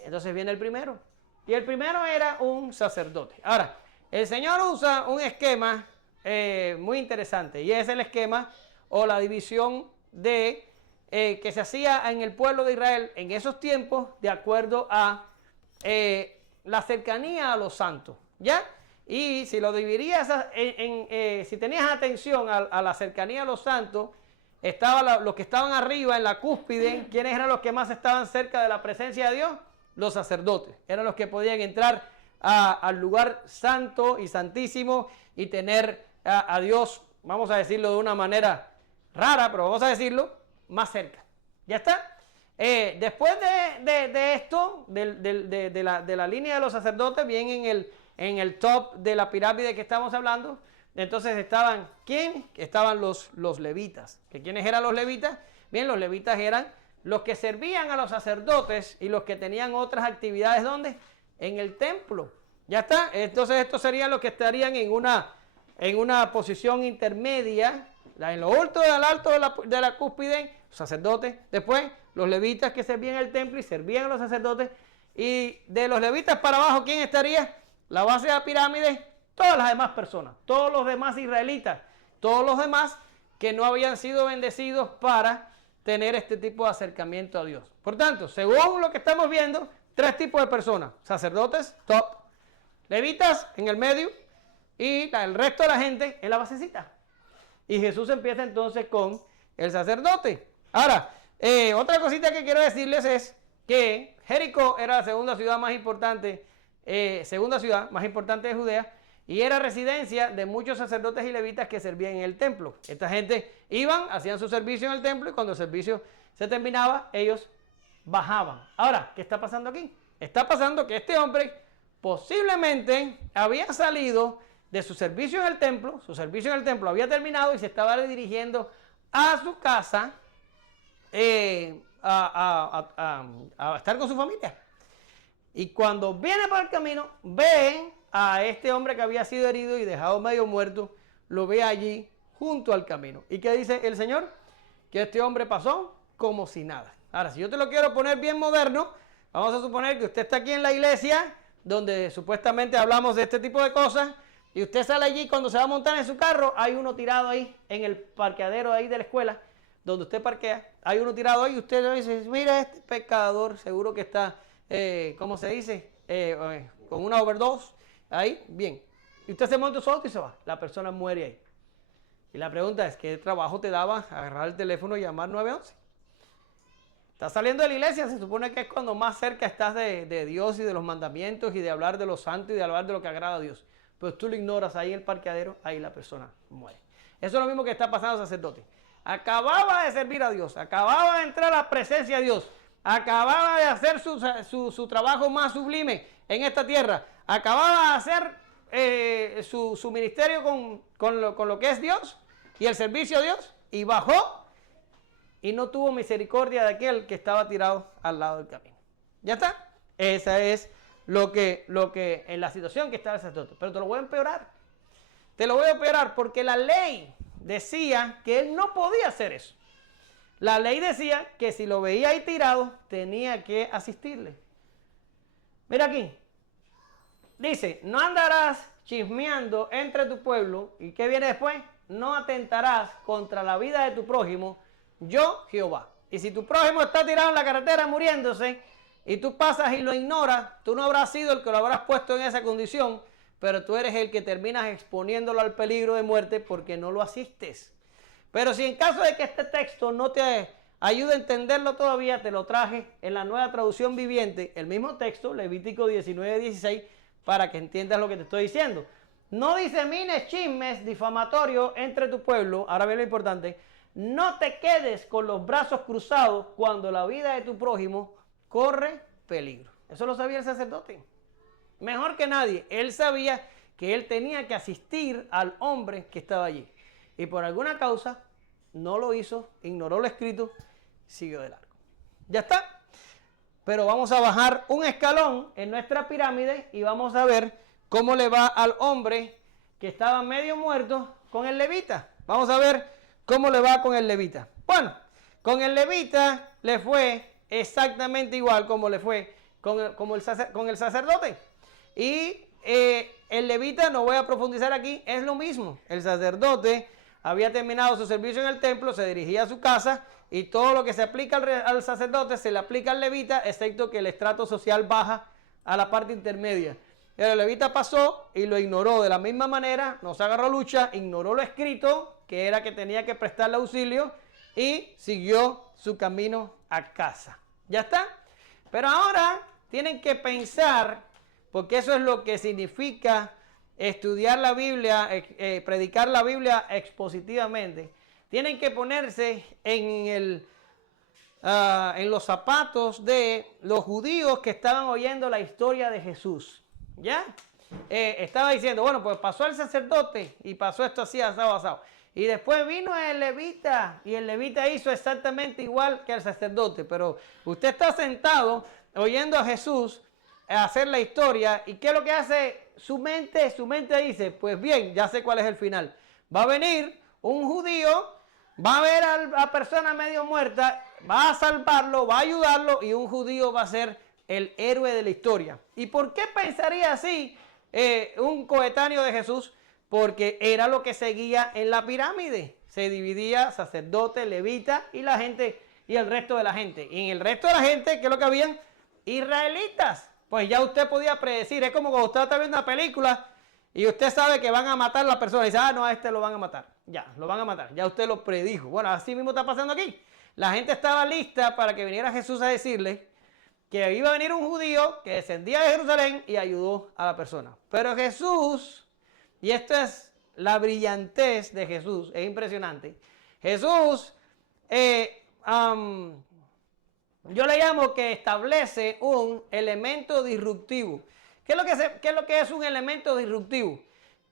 Entonces viene el primero. Y el primero era un sacerdote. Ahora, el Señor usa un esquema muy interesante. Y es el esquema o la división que se hacía en el pueblo de Israel en esos tiempos de acuerdo a la cercanía a los santos. ¿Ya? Y si lo dividías si tenías atención a la cercanía a los santos, estaban los que estaban arriba en la cúspide. ¿Quiénes eran los que más estaban cerca de la presencia de Dios? Los sacerdotes. Eran los que podían entrar al lugar santo y santísimo y tener a Dios, vamos a decirlo de una manera rara, pero vamos a decirlo, más cerca. ¿Ya está? Después de esto, de la línea de los sacerdotes, vienen en el top de la pirámide que estamos hablando. Entonces estaban, ¿quién? Estaban los levitas. ¿Que quiénes eran los levitas? Bien, los levitas eran los que servían a los sacerdotes y los que tenían otras actividades, ¿dónde? En el templo. ¿Ya está? Entonces estos serían los que estarían en una posición intermedia, en lo alto de la cúspide, los sacerdotes. Después, los levitas que servían el templo y servían a los sacerdotes. Y de los levitas para abajo, ¿quién estaría? La base de la pirámide, todas las demás personas, todos los demás israelitas, todos los demás que no habían sido bendecidos para tener este tipo de acercamiento a Dios. Por tanto, según lo que estamos viendo, 3 tipos de personas: sacerdotes, top; levitas, en el medio; y el resto de la gente en la basecita. Y Jesús empieza entonces con el sacerdote. Ahora, otra cosita que quiero decirles es que Jericó era la segunda ciudad más importante de Judea, y era residencia de muchos sacerdotes y levitas que servían en el templo. Esta gente iban, hacían su servicio en el templo, y cuando el servicio se terminaba, ellos bajaban. Ahora, ¿qué está pasando aquí? Está pasando que este hombre posiblemente había salido de su servicio en el templo, había terminado y se estaba dirigiendo a su casa a estar con su familia. Y cuando viene por el camino, ve a este hombre que había sido herido y dejado medio muerto, lo ve allí junto al camino. ¿Y qué dice el Señor? Que este hombre pasó como si nada. Ahora, si yo te lo quiero poner bien moderno, vamos a suponer que usted está aquí en la iglesia, donde supuestamente hablamos de este tipo de cosas, y usted sale allí, cuando se va a montar en su carro, hay uno tirado ahí, en el parqueadero ahí de la escuela, donde usted parquea, hay uno tirado ahí, y usted dice: mira, este pecador seguro que está, ¿cómo se dice? Con una overdose, ahí, bien. Y usted se monta su auto y se va, la persona muere ahí. Y la pregunta es: ¿qué trabajo te daba agarrar el teléfono y llamar 911? Estás saliendo de la iglesia, se supone que es cuando más cerca estás de Dios y de los mandamientos y de hablar de los santos y de hablar de lo que agrada a Dios. Pero tú lo ignoras ahí en el parqueadero, ahí la persona muere. Eso es lo mismo que está pasando al sacerdote. Acababa de servir a Dios, acababa de entrar a la presencia de Dios, acababa de hacer su trabajo más sublime en esta tierra, acababa de hacer su ministerio con lo que es Dios y el servicio a Dios, y bajó y no tuvo misericordia de aquel que estaba tirado al lado del camino. ¿Ya está? Esa es lo que en la situación que está el sacerdote. Pero te lo voy a empeorar. Te lo voy a empeorar porque la ley decía que él no podía hacer eso. La ley decía que si lo veía ahí tirado, tenía que asistirle. Mira aquí. Dice: no andarás chismeando entre tu pueblo. ¿Y qué viene después? No atentarás contra la vida de tu prójimo, yo Jehová. Y si tu prójimo está tirado en la carretera muriéndose, y tú pasas y lo ignoras, tú no habrás sido el que lo habrás puesto en esa condición, pero tú eres el que terminas exponiéndolo al peligro de muerte porque no lo asistes. Pero si en caso de que este texto no te ayude a entenderlo todavía, te lo traje en la Nueva Traducción Viviente, el mismo texto, Levítico 19:16, para que entiendas lo que te estoy diciendo. No disemines chismes difamatorios entre tu pueblo. Ahora bien lo importante: no te quedes con los brazos cruzados cuando la vida de tu prójimo corre peligro. Eso lo sabía el sacerdote. Mejor que nadie, él sabía que él tenía que asistir al hombre que estaba allí. Y por alguna causa no lo hizo, ignoró lo escrito, siguió de largo. ¿Ya está? Pero vamos a bajar un escalón en nuestra pirámide y vamos a ver cómo le va al hombre que estaba medio muerto con el levita. Vamos a ver cómo le va con el levita. Bueno, con el levita le fue exactamente igual como le fue con el sacerdote. Y el levita, no voy a profundizar aquí, es lo mismo. El sacerdote había terminado su servicio en el templo, se dirigía a su casa, y todo lo que se aplica al sacerdote se le aplica al levita, excepto que el estrato social baja a la parte intermedia. El levita pasó y lo ignoró de la misma manera, no se agarró lucha, ignoró lo escrito, que era que tenía que prestarle auxilio, y siguió su camino a casa. ¿Ya está? Pero ahora tienen que pensar, porque eso es lo que significa estudiar la Biblia, predicar la Biblia expositivamente. Tienen que ponerse en los zapatos de los judíos que estaban oyendo la historia de Jesús. ¿Ya? estaba diciendo, bueno, pues pasó el sacerdote y pasó esto así, asado, asado. Y después vino el levita y el levita hizo exactamente igual que el sacerdote. Pero usted está sentado oyendo a Jesús hacer la historia y ¿qué es lo que hace su mente? Su mente dice, pues bien, ya sé cuál es el final. Va a venir un judío, va a ver a la persona medio muerta, va a salvarlo, va a ayudarlo y un judío va a ser el héroe de la historia. ¿Y por qué pensaría así un coetáneo de Jesús? Porque era lo que seguía en la pirámide. Se dividía sacerdote, levita y la gente y el resto de la gente. Y en el resto de la gente, ¿qué es lo que habían? Israelitas. Pues ya usted podía predecir. Es como cuando usted está viendo una película y usted sabe que van a matar a la persona. Y dice, no, a este lo van a matar. Ya, lo van a matar. Ya usted lo predijo. Bueno, así mismo está pasando aquí. La gente estaba lista para que viniera Jesús a decirle que iba a venir un judío que descendía de Jerusalén y ayudó a la persona. Pero Jesús... Y esto es la brillantez de Jesús, es impresionante. Jesús, yo le llamo que establece un elemento disruptivo. ¿Qué es lo que es un elemento disruptivo?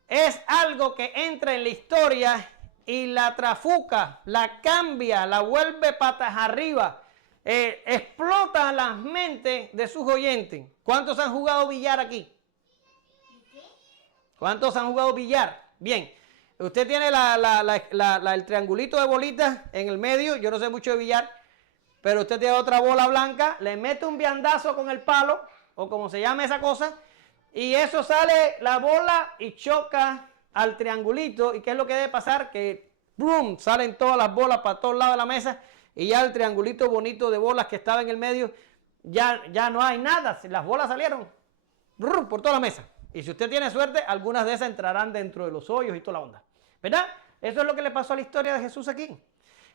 Es algo que entra en la historia y la trafuca, la cambia, la vuelve patas arriba, explota las mentes de sus oyentes. ¿Cuántos han jugado billar aquí? ¿Cuántos han jugado billar? Bien, usted tiene el triangulito de bolitas en el medio, yo no sé mucho de billar, pero usted tiene otra bola blanca, le mete un viandazo con el palo, o como se llama esa cosa, y eso sale la bola y choca al triangulito, ¿y qué es lo que debe pasar? Que ¡brum! Salen todas las bolas para todos lados de la mesa, y ya el triangulito bonito de bolas que estaba en el medio, ya no hay nada, las bolas salieron ¡brum! Por toda la mesa. Y si usted tiene suerte, algunas de esas entrarán dentro de los hoyos y toda la onda. ¿Verdad? Eso es lo que le pasó a la historia de Jesús aquí.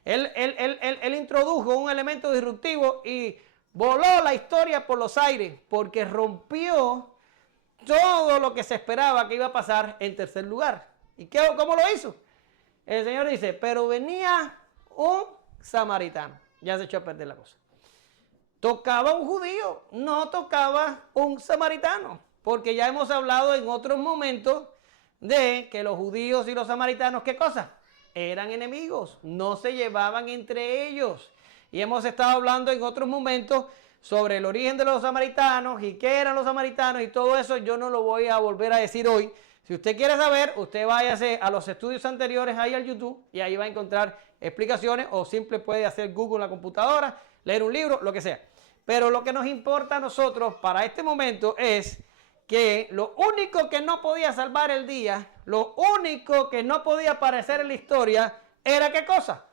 Él introdujo un elemento disruptivo y voló la historia por los aires porque rompió todo lo que se esperaba que iba a pasar en tercer lugar. ¿Y cómo lo hizo? El Señor dice, pero venía un samaritano. Ya se echó a perder la cosa. Tocaba un judío, no tocaba un samaritano. Porque ya hemos hablado en otros momentos de que los judíos y los samaritanos, ¿qué cosa? Eran enemigos, no se llevaban entre ellos. Y hemos estado hablando en otros momentos sobre el origen de los samaritanos y qué eran los samaritanos y todo eso. Yo no lo voy a volver a decir hoy. Si usted quiere saber, usted váyase a los estudios anteriores ahí al YouTube y ahí va a encontrar explicaciones o simple puede hacer Google en la computadora, leer un libro, lo que sea. Pero lo que nos importa a nosotros para este momento es que lo único que no podía salvar el día, lo único que no podía aparecer en la historia, era ¿qué cosa?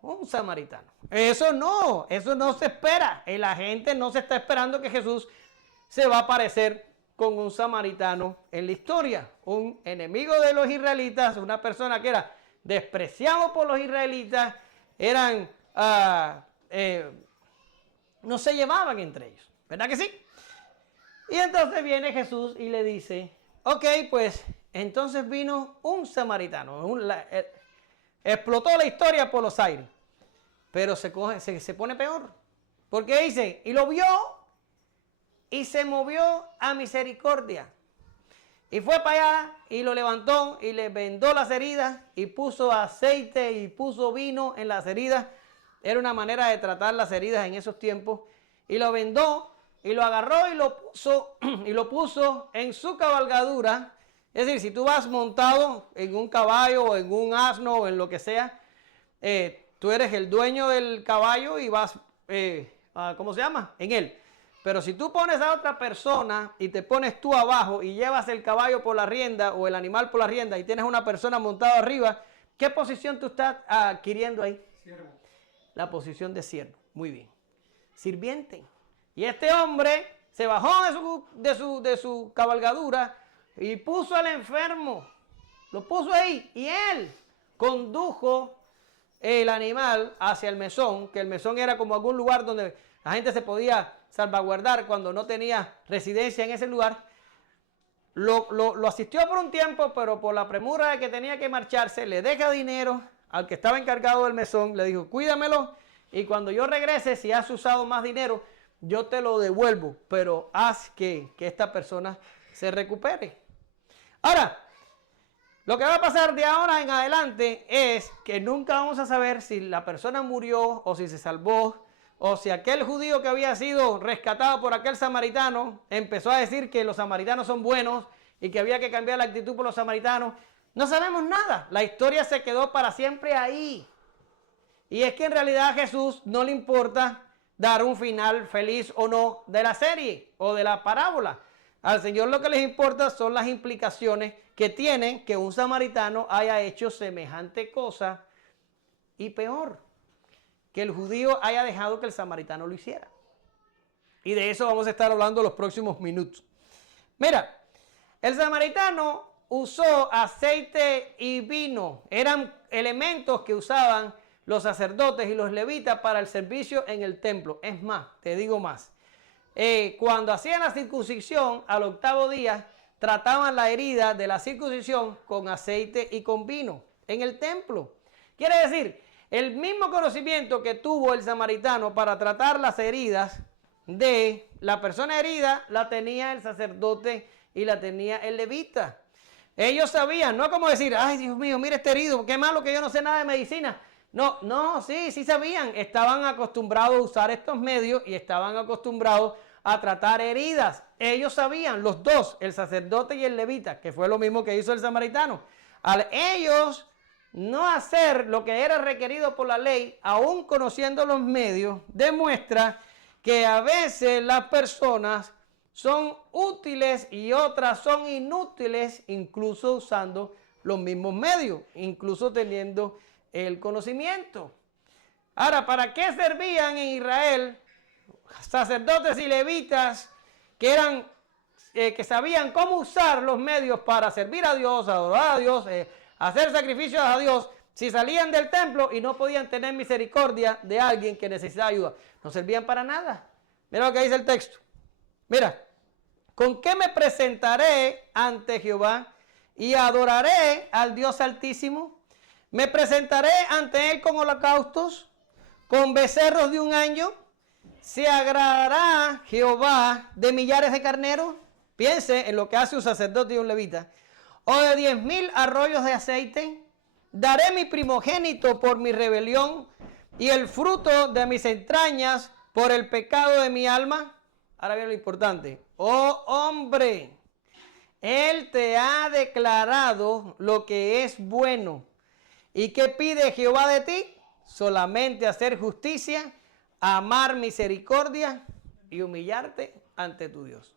Un samaritano. Eso no se espera. Y la gente no se está esperando que Jesús se va a aparecer con un samaritano en la historia. Un enemigo de los israelitas, una persona que era despreciado por los israelitas, no se llevaban entre ellos. ¿Verdad que sí? Y entonces viene Jesús y le dice, ok, pues entonces vino un samaritano. Explotó la historia por los aires. Pero se pone peor. Porque dice, y lo vio y se movió a misericordia. Y fue para allá y lo levantó y le vendó las heridas y puso aceite y puso vino en las heridas. Era una manera de tratar las heridas en esos tiempos. Y lo vendó. Y lo agarró y lo puso en su cabalgadura. Es decir, si tú vas montado en un caballo o en un asno o en lo que sea, tú eres el dueño del caballo y vas, ¿cómo se llama? En él. Pero si tú pones a otra persona y te pones tú abajo y llevas el caballo por la rienda o el animal por la rienda y tienes una persona montada arriba, ¿qué posición tú estás adquiriendo ahí? Siervo. La posición de siervo. Muy bien. Sirviente. Y este hombre se bajó de su cabalgadura y puso al enfermo. Lo puso ahí y él condujo el animal hacia el mesón, que el mesón era como algún lugar donde la gente se podía salvaguardar cuando no tenía residencia en ese lugar. Lo asistió por un tiempo, pero por la premura de que tenía que marcharse, le deja dinero al que estaba encargado del mesón, le dijo, cuídamelo y cuando yo regrese, si has usado más dinero, yo te lo devuelvo, pero haz que esta persona se recupere. Ahora, lo que va a pasar de ahora en adelante es que nunca vamos a saber si la persona murió o si se salvó, o si aquel judío que había sido rescatado por aquel samaritano empezó a decir que los samaritanos son buenos y que había que cambiar la actitud por los samaritanos. No sabemos nada. La historia se quedó para siempre ahí. Y es que en realidad a Jesús no le importa dar un final feliz o no de la serie o de la parábola. Al Señor lo que les importa son las implicaciones que tienen que un samaritano haya hecho semejante cosa y peor, que el judío haya dejado que el samaritano lo hiciera. Y de eso vamos a estar hablando los próximos minutos. Mira, el samaritano usó aceite y vino. Eran elementos que usaban los sacerdotes y los levitas para el servicio en el templo. Es más, te digo más. Cuando hacían la circuncisión al 8º día, trataban la herida de la circuncisión con aceite y con vino en el templo. Quiere decir, el mismo conocimiento que tuvo el samaritano para tratar las heridas de la persona herida, la tenía el sacerdote y la tenía el levita. Ellos sabían, no como decir, ay Dios mío, mira este herido, qué malo que yo no sé nada de medicina. No, sí sabían, estaban acostumbrados a usar estos medios y estaban acostumbrados a tratar heridas. Ellos sabían, los dos, el sacerdote y el levita, que fue lo mismo que hizo el samaritano. Al ellos no hacer lo que era requerido por la ley, aún conociendo los medios, demuestra que a veces las personas son útiles y otras son inútiles, incluso usando los mismos medios, incluso teniendo el conocimiento. Ahora, ¿para qué servían en Israel sacerdotes y levitas que sabían cómo usar los medios para servir a Dios, adorar a Dios, hacer sacrificios a Dios, si salían del templo y no podían tener misericordia de alguien que necesitaba ayuda? No servían para nada. Mira lo que dice el texto. Mira, ¿con qué me presentaré ante Jehová y adoraré al Dios Altísimo? ¿Me presentaré ante Él con holocaustos, con becerros de un año? ¿Se agradará Jehová de millares de carneros? Piense en lo que hace un sacerdote y un levita. ¿O de 10,000 arroyos de aceite? ¿Daré mi primogénito por mi rebelión y el fruto de mis entrañas por el pecado de mi alma? Ahora viene lo importante. Oh hombre, Él te ha declarado lo que es bueno. ¿Y qué pide Jehová de ti? Solamente hacer justicia, amar misericordia y humillarte ante tu Dios.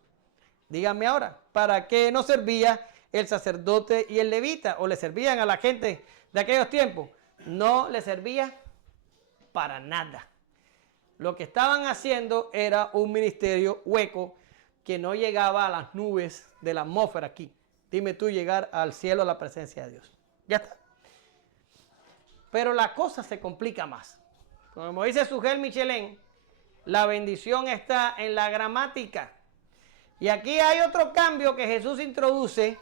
Díganme ahora, ¿para qué no servía el sacerdote y el levita? ¿O le servían a la gente de aquellos tiempos? No le servía para nada. Lo que estaban haciendo era un ministerio hueco que no llegaba a las nubes de la atmósfera aquí. Dime tú llegar al cielo a la presencia de Dios. Ya está. Pero la cosa se complica más. Como dice Sugel Michelin, la bendición está en la gramática. Y aquí hay otro cambio que Jesús introduce,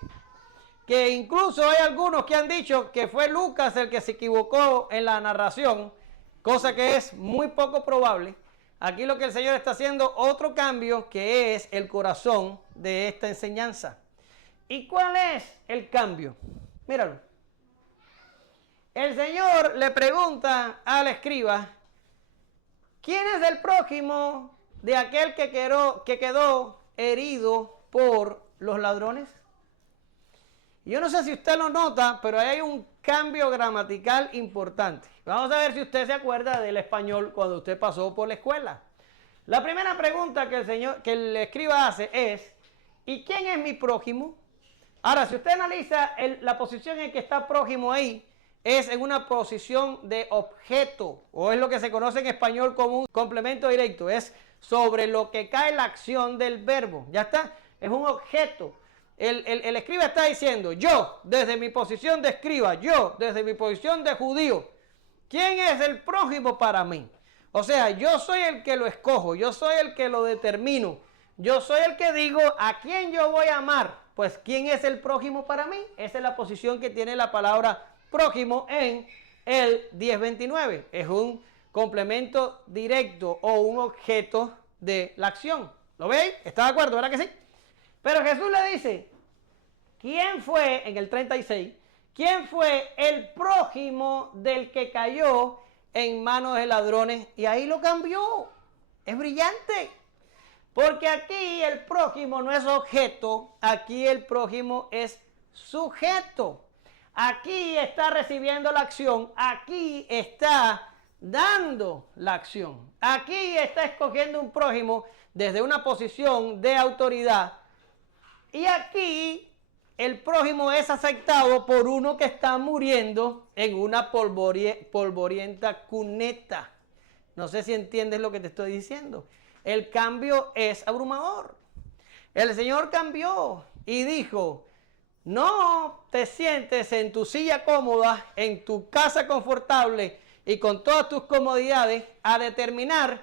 que incluso hay algunos que han dicho que fue Lucas el que se equivocó en la narración, cosa que es muy poco probable. Aquí lo que el Señor está haciendo, otro cambio, que es el corazón de esta enseñanza. ¿Y cuál es el cambio? Míralo. El Señor le pregunta al escriba, ¿quién es el prójimo de aquel que quedó herido por los ladrones? Yo no sé si usted lo nota, pero hay un cambio gramatical importante. Vamos a ver si usted se acuerda del español cuando usted pasó por la escuela. La primera pregunta que el escriba hace es, ¿y quién es mi prójimo? Ahora, si usted analiza la posición en que está prójimo ahí, es en una posición de objeto, o es lo que se conoce en español como un complemento directo, es sobre lo que cae la acción del verbo. ¿Ya está? Es un objeto. El escriba está diciendo, yo, desde mi posición de escriba, yo, desde mi posición de judío, ¿quién es el prójimo para mí? O sea, yo soy el que lo escojo, yo soy el que lo determino, yo soy el que digo a quién yo voy a amar. Pues, ¿quién es el prójimo para mí? Esa es la posición que tiene la palabra prójimo en el 10:29. Es un complemento directo o un objeto de la acción. ¿Lo veis? ¿Está de acuerdo? ¿Verdad que sí? Pero Jesús le dice, ¿quién fue, en el 36, quién fue el prójimo del que cayó en manos de ladrones? Y ahí lo cambió. Es brillante. Porque aquí el prójimo no es objeto, aquí el prójimo es sujeto. Aquí está recibiendo la acción, aquí está dando la acción. Aquí está escogiendo un prójimo desde una posición de autoridad. Y aquí el prójimo es aceptado por uno que está muriendo en una polvorienta cuneta. No sé si entiendes lo que te estoy diciendo. El cambio es abrumador. El Señor cambió y dijo, no te sientes en tu silla cómoda, en tu casa confortable y con todas tus comodidades a determinar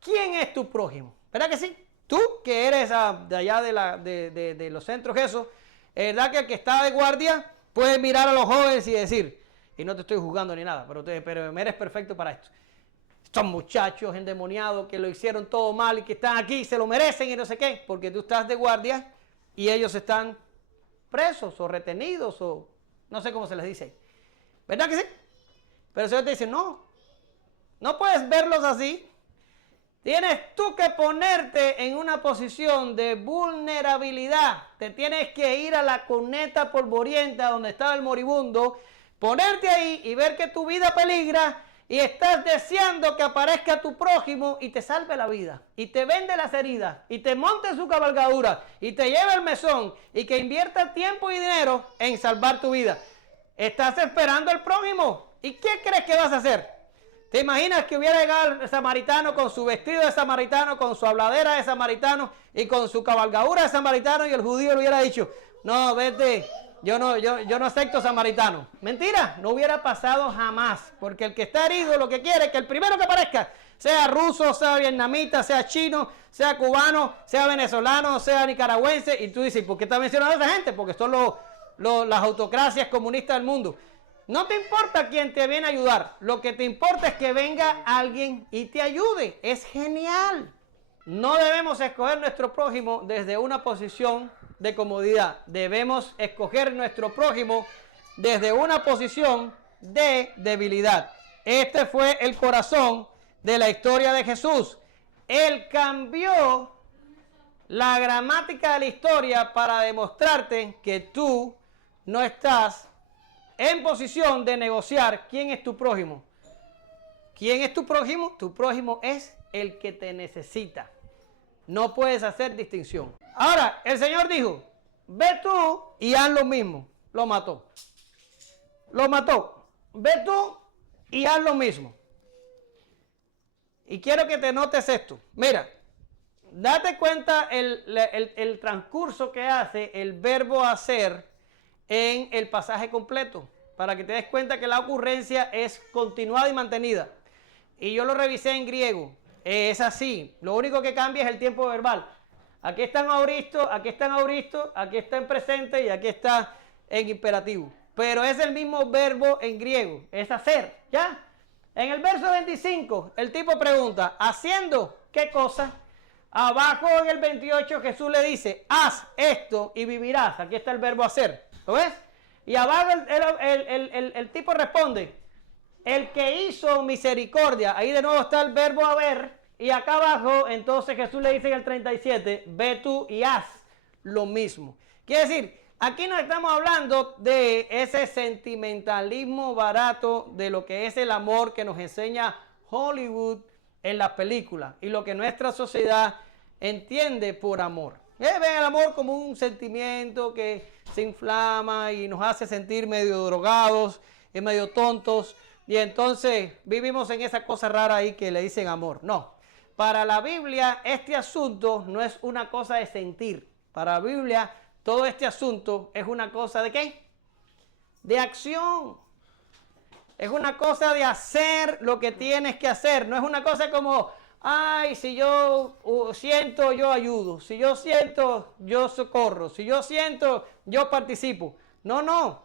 quién es tu prójimo. ¿Verdad que sí? Tú que eres de allá de los centros esos, ¿verdad que el que está de guardia puede mirar a los jóvenes y decir, y no te estoy juzgando ni nada, pero eres perfecto para esto. Estos muchachos endemoniados que lo hicieron todo mal y que están aquí, se lo merecen y no sé qué, porque tú estás de guardia y ellos están presos o retenidos o no sé cómo se les dice. ¿Verdad que sí? Pero el Señor te dice, no puedes verlos así. Tienes tú que ponerte en una posición de vulnerabilidad. Te tienes que ir a la cuneta polvorienta donde estaba el moribundo, ponerte ahí y ver que tu vida peligra y estás deseando que aparezca tu prójimo y te salve la vida, y te vende las heridas, y te monte en su cabalgadura, y te lleve el mesón, y que invierta tiempo y dinero en salvar tu vida. Estás esperando al prójimo. ¿Y qué crees que vas a hacer? ¿Te imaginas que hubiera llegado el samaritano con su vestido de samaritano, con su habladera de samaritano, y con su cabalgadura de samaritano, y el judío le hubiera dicho, no, vete, yo no acepto samaritano? Mentira, no hubiera pasado jamás, porque el que está herido lo que quiere es que el primero que aparezca, sea ruso, sea vietnamita, sea chino, sea cubano, sea venezolano, sea nicaragüense, y tú dices, ¿por qué estás mencionando a esa gente? Porque son las autocracias comunistas del mundo. No te importa quién te viene a ayudar, lo que te importa es que venga alguien y te ayude. Es genial. No debemos escoger nuestro prójimo desde una posición de comodidad. Debemos escoger nuestro prójimo desde una posición de debilidad. Este fue el corazón de la historia de Jesús. Él cambió la gramática de la historia para demostrarte que tú no estás en posición de negociar quién es tu prójimo. ¿Quién es tu prójimo? Tu prójimo es el que te necesita. No puedes hacer distinción. Ahora, el Señor dijo, ve tú y haz lo mismo. Lo mató. Lo mató. Ve tú y haz lo mismo. Y quiero que te notes esto. Mira, date cuenta el transcurso que hace el verbo hacer en el pasaje completo, para que te des cuenta que la ocurrencia es continuada y mantenida. Y yo lo revisé en griego. Es así. Lo único que cambia es el tiempo verbal. Aquí está en auristo, aquí está en auristo, aquí está en presente y aquí está en imperativo. Pero es el mismo verbo en griego. Es hacer, ¿ya? En el verso 25, el tipo pregunta, ¿haciendo qué cosa? Abajo en el 28 Jesús le dice, haz esto y vivirás. Aquí está el verbo hacer. ¿Lo ves? Y abajo el tipo responde, el que hizo misericordia. Ahí de nuevo está el verbo haber. Y acá abajo, entonces Jesús le dice en el 37, ve tú y haz lo mismo. Quiere decir, aquí no estamos hablando de ese sentimentalismo barato de lo que es el amor que nos enseña Hollywood en las películas y lo que nuestra sociedad entiende por amor. Ven el amor como un sentimiento que se inflama y nos hace sentir medio drogados y medio tontos. Y entonces vivimos en esa cosa rara ahí que le dicen amor. No. Para la Biblia este asunto no es una cosa de sentir. Para la Biblia todo este asunto es una cosa ¿de qué? De acción. Es una cosa de hacer lo que tienes que hacer. No es una cosa como, ay, si yo siento, yo ayudo. Si yo siento, yo socorro. Si yo siento, yo participo. No, no.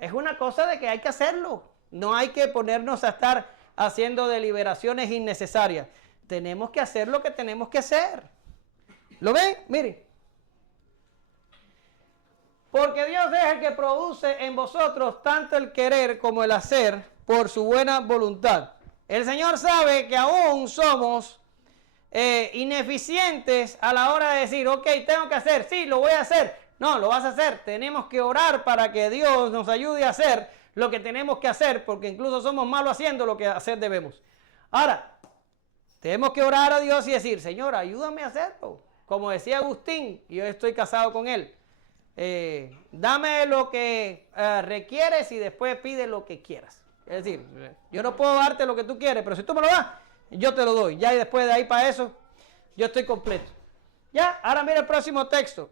Es una cosa de que hay que hacerlo. No hay que ponernos a estar haciendo deliberaciones innecesarias. Tenemos que hacer lo que tenemos que hacer. ¿Lo ven? Mire. Porque Dios es el que produce en vosotros tanto el querer como el hacer por su buena voluntad. El Señor sabe que aún somos ineficientes a la hora de decir, ok, tengo que hacer, sí, lo voy a hacer. No, lo vas a hacer. Tenemos que orar para que Dios nos ayude a hacer lo que tenemos que hacer, porque incluso somos malos haciendo lo que hacer debemos. Ahora, tenemos que orar a Dios y decir, Señor, ayúdame a hacerlo. Como decía Agustín, y yo estoy casado con él, dame lo que requieres y después pide lo que quieras. Es decir, yo no puedo darte lo que tú quieres, pero si tú me lo das, yo te lo doy. Ya y después de ahí para eso, yo estoy completo. Ya, ahora mira el próximo texto,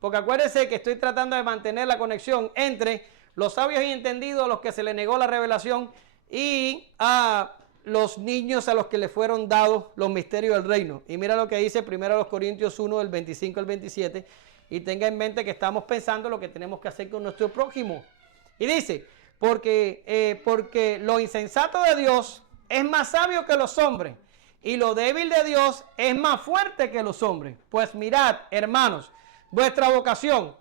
porque acuérdense que estoy tratando de mantener la conexión entre los sabios y entendidos a los que se les negó la revelación y a los niños a los que les fueron dados los misterios del reino. Y mira lo que dice 1 Corintios 1, del 25 al 27, y tenga en mente que estamos pensando lo que tenemos que hacer con nuestro prójimo. Y dice, porque lo insensato de Dios es más sabio que los hombres, y lo débil de Dios es más fuerte que los hombres. Pues mirad, hermanos, vuestra vocación,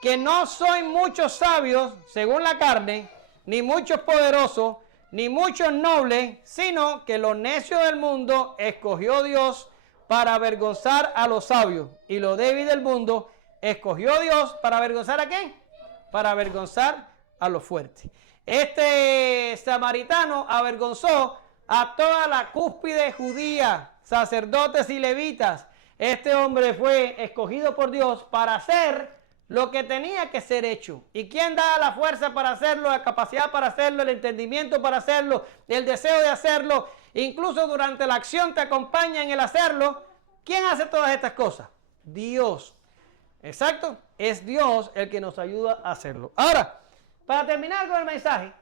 que no sois muchos sabios según la carne, ni muchos poderosos, ni muchos nobles, sino que lo necio del mundo escogió Dios para avergonzar a los sabios, y lo débil del mundo escogió Dios para avergonzar ¿a quién? Para avergonzar a los fuertes. Este samaritano avergonzó a toda la cúspide judía, sacerdotes y levitas. Este hombre fue escogido por Dios para hacer lo que tenía que ser hecho. ¿Y quién da la fuerza para hacerlo, la capacidad para hacerlo, el entendimiento para hacerlo, el deseo de hacerlo? Incluso durante la acción te acompaña en el hacerlo. ¿Quién hace todas estas cosas? Dios. Exacto, es Dios el que nos ayuda a hacerlo. Ahora, para terminar con el mensaje,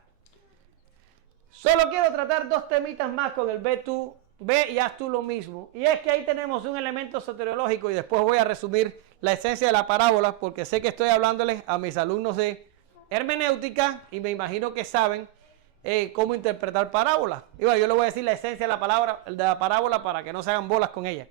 solo quiero tratar dos temitas más con el ve y haz tú lo mismo. Y es que ahí tenemos un elemento soteriológico y después voy a resumir la esencia de la parábola porque sé que estoy hablándoles a mis alumnos de hermenéutica y me imagino que saben cómo interpretar parábolas. Y bueno, yo les voy a decir la esencia de la parábola para que no se hagan bolas con ella.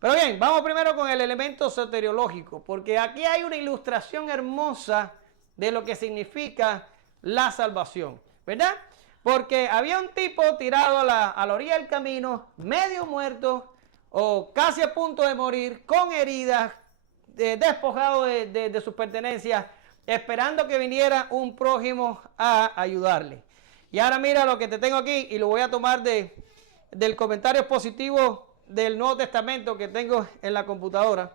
Pero bien, vamos primero con el elemento soteriológico, porque aquí hay una ilustración hermosa de lo que significa la salvación, ¿verdad? Porque había un tipo tirado a la orilla del camino, medio muerto o casi a punto de morir, con heridas, despojado de sus pertenencias, esperando que viniera un prójimo a ayudarle. Y ahora mira lo que te tengo aquí y lo voy a tomar del comentario positivo del Nuevo Testamento que tengo en la computadora.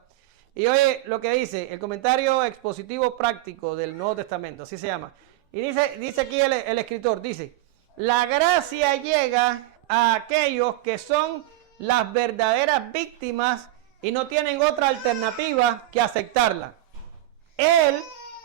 Y oye lo que dice, el comentario expositivo práctico del Nuevo Testamento, así se llama. Y dice aquí el escritor, dice, la gracia llega a aquellos que son las verdaderas víctimas y no tienen otra alternativa que aceptarla. Él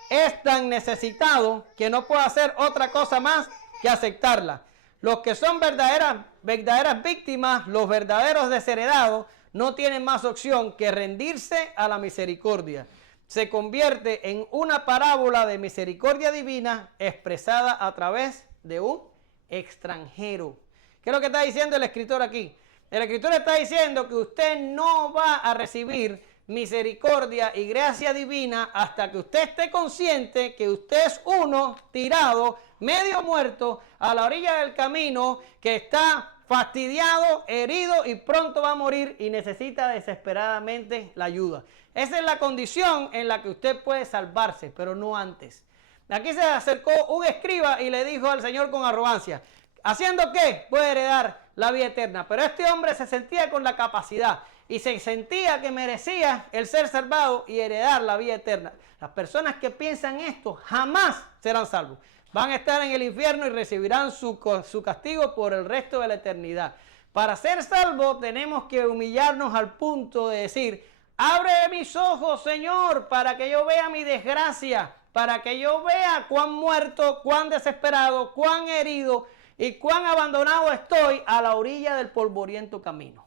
es tan necesitado que no puede hacer otra cosa más que aceptarla. Los que son verdaderas víctimas, los verdaderos desheredados, no tienen más opción que rendirse a la misericordia. Se convierte en una parábola de misericordia divina expresada a través de un extranjero. ¿Qué es lo que está diciendo el escritor aquí? El escritor está diciendo que usted no va a recibir misericordia y gracia divina hasta que usted esté consciente que usted es uno tirado, medio muerto, a la orilla del camino, que está fastidiado, herido y pronto va a morir y necesita desesperadamente la ayuda. Esa es la condición en la que usted puede salvarse, pero no antes. Aquí se acercó un escriba y le dijo al Señor con arrogancia, ¿haciendo qué? Puede heredar la vida eterna. Pero este hombre se sentía con la capacidad y se sentía que merecía el ser salvado y heredar la vida eterna. Las personas que piensan esto jamás serán salvos. Van a estar en el infierno y recibirán su castigo por el resto de la eternidad. Para ser salvos tenemos que humillarnos al punto de decir, abre mis ojos, Señor, para que yo vea mi desgracia, para que yo vea cuán muerto, cuán desesperado, cuán herido y cuán abandonado estoy a la orilla del polvoriento camino.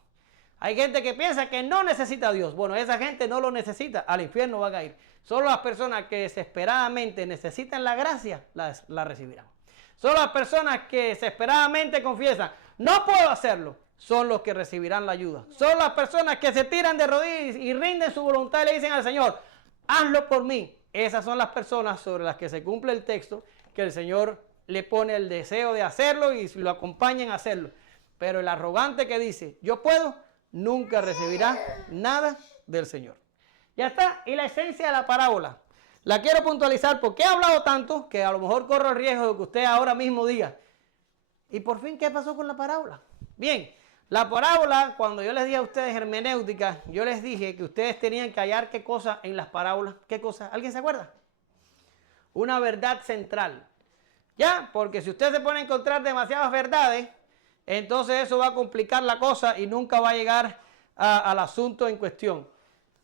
Hay gente que piensa que no necesita a Dios. Bueno, esa gente no lo necesita, al infierno van a ir. Solo las personas que desesperadamente necesitan la gracia, la recibirán. Solo las personas que desesperadamente confiesan, no puedo hacerlo, son los que recibirán la ayuda. Solo las personas que se tiran de rodillas y rinden su voluntad y le dicen al Señor, hazlo por mí, esas son las personas sobre las que se cumple el texto, que el Señor le pone el deseo de hacerlo y lo acompaña en hacerlo. Pero el arrogante que dice, yo puedo, nunca recibirá nada del Señor. Ya está. Y la esencia de la parábola. La quiero puntualizar porque he hablado tanto que a lo mejor corro el riesgo de que usted ahora mismo diga, ¿y por fin qué pasó con la parábola? Bien, la parábola, cuando yo les di a ustedes hermenéutica, yo les dije que ustedes tenían que hallar qué cosa en las parábolas. ¿Qué cosa? ¿Alguien se acuerda? Una verdad central. ¿Ya? Porque si usted se pone a encontrar demasiadas verdades, entonces eso va a complicar la cosa y nunca va a llegar al asunto en cuestión.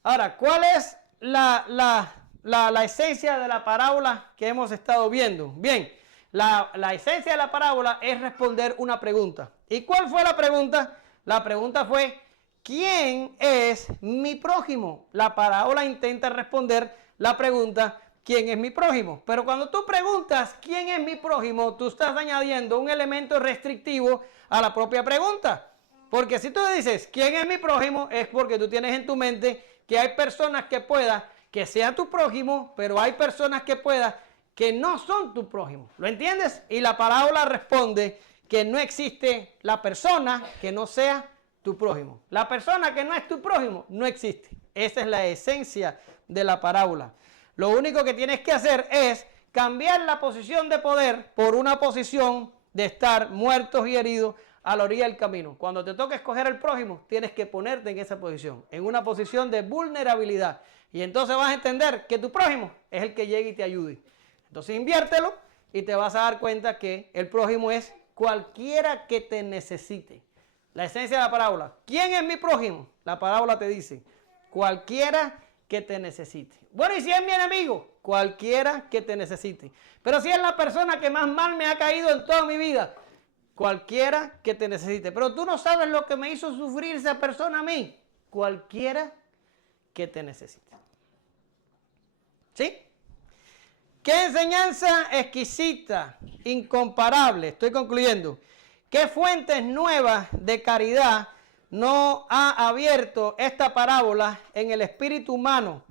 Ahora, ¿cuál es la esencia de la parábola que hemos estado viendo? Bien, la esencia de la parábola es responder una pregunta. ¿Y cuál fue la pregunta? La pregunta fue, ¿quién es mi prójimo? La parábola intenta responder la pregunta, ¿quién es mi prójimo? Pero cuando tú preguntas, ¿quién es mi prójimo? Tú estás añadiendo un elemento restrictivo a la propia pregunta. Porque si tú dices, ¿quién es mi prójimo? Es porque tú tienes en tu mente que hay personas que puedan que sean tu prójimo, pero hay personas que puedan que no son tu prójimo. ¿Lo entiendes? Y la parábola responde que no existe la persona que no sea tu prójimo. La persona que no es tu prójimo no existe. Esa es la esencia de la parábola. Lo único que tienes que hacer es cambiar la posición de poder por una posición de estar muertos y heridos a la orilla del camino. Cuando te toca escoger el prójimo, tienes que ponerte en esa posición, en una posición de vulnerabilidad. Y entonces vas a entender que tu prójimo es el que llegue y te ayude. Entonces inviértelo y te vas a dar cuenta que el prójimo es cualquiera que te necesite. La esencia de la parábola. ¿Quién es mi prójimo? La parábola te dice, cualquiera que te necesite. Bueno, y si es mi enemigo, cualquiera que te necesite. Pero si es la persona que más mal me ha caído en toda mi vida, cualquiera que te necesite. Pero tú no sabes lo que me hizo sufrir esa persona a mí. Cualquiera que te necesite. ¿Sí? ¿Qué enseñanza exquisita, incomparable? Estoy concluyendo. ¿Qué fuentes nuevas de caridad no ha abierto esta parábola en el espíritu humano?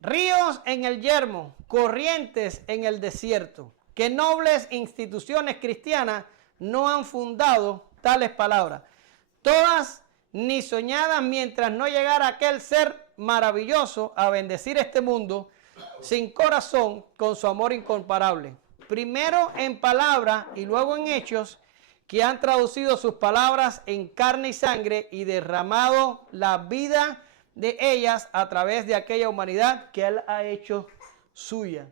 Ríos en el yermo, corrientes en el desierto. ¿Qué nobles instituciones cristianas no han fundado tales palabras? Todas ni soñadas mientras no llegara aquel ser maravilloso a bendecir este mundo sin corazón con su amor incomparable. Primero en palabra y luego en hechos, que han traducido sus palabras en carne y sangre y derramado la vida de ellas a través de aquella humanidad que Él ha hecho suya.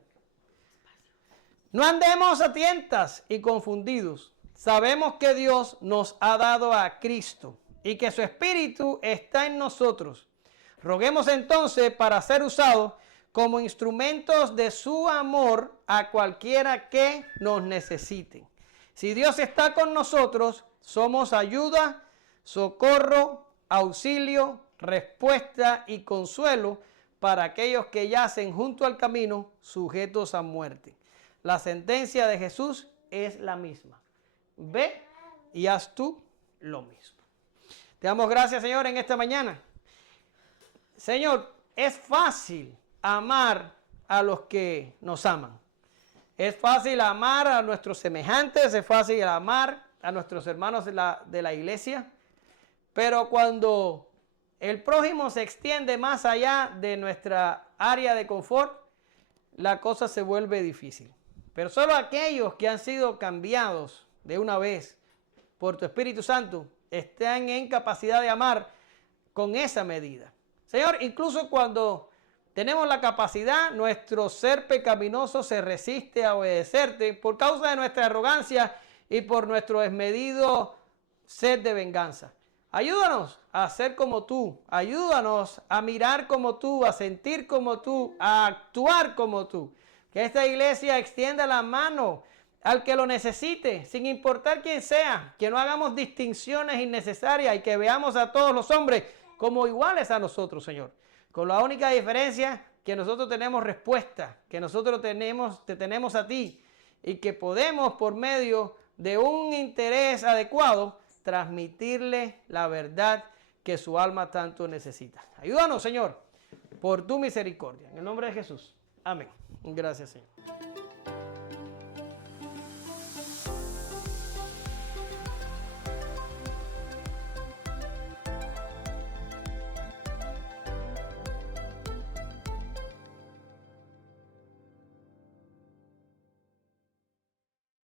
No andemos a tientas y confundidos. Sabemos que Dios nos ha dado a Cristo y que su Espíritu está en nosotros. Roguemos entonces para ser usados como instrumentos de su amor a cualquiera que nos necesite. Si Dios está con nosotros, somos ayuda, socorro, auxilio, respuesta y consuelo para aquellos que yacen junto al camino sujetos a muerte. La sentencia de Jesús es la misma. Ve y haz tú lo mismo. Te damos gracias, Señor, en esta mañana. Señor, es fácil amar a los que nos aman. Es fácil amar a nuestros semejantes, es fácil amar a nuestros hermanos de la iglesia, pero cuando el prójimo se extiende más allá de nuestra área de confort, la cosa se vuelve difícil. Pero solo aquellos que han sido cambiados de una vez por tu Espíritu Santo están en capacidad de amar con esa medida. Señor, incluso cuando tenemos la capacidad, nuestro ser pecaminoso se resiste a obedecerte por causa de nuestra arrogancia y por nuestro desmedido sed de venganza. Ayúdanos a ser como tú, ayúdanos a mirar como tú, a sentir como tú, a actuar como tú. Que esta iglesia extienda la mano al que lo necesite, sin importar quién sea, que no hagamos distinciones innecesarias y que veamos a todos los hombres como iguales a nosotros, Señor. Con la única diferencia que nosotros tenemos respuesta, que nosotros te tenemos a ti y que podemos por medio de un interés adecuado transmitirle la verdad que su alma tanto necesita. Ayúdanos, Señor, por tu misericordia. En el nombre de Jesús. Amén. Gracias, Señor.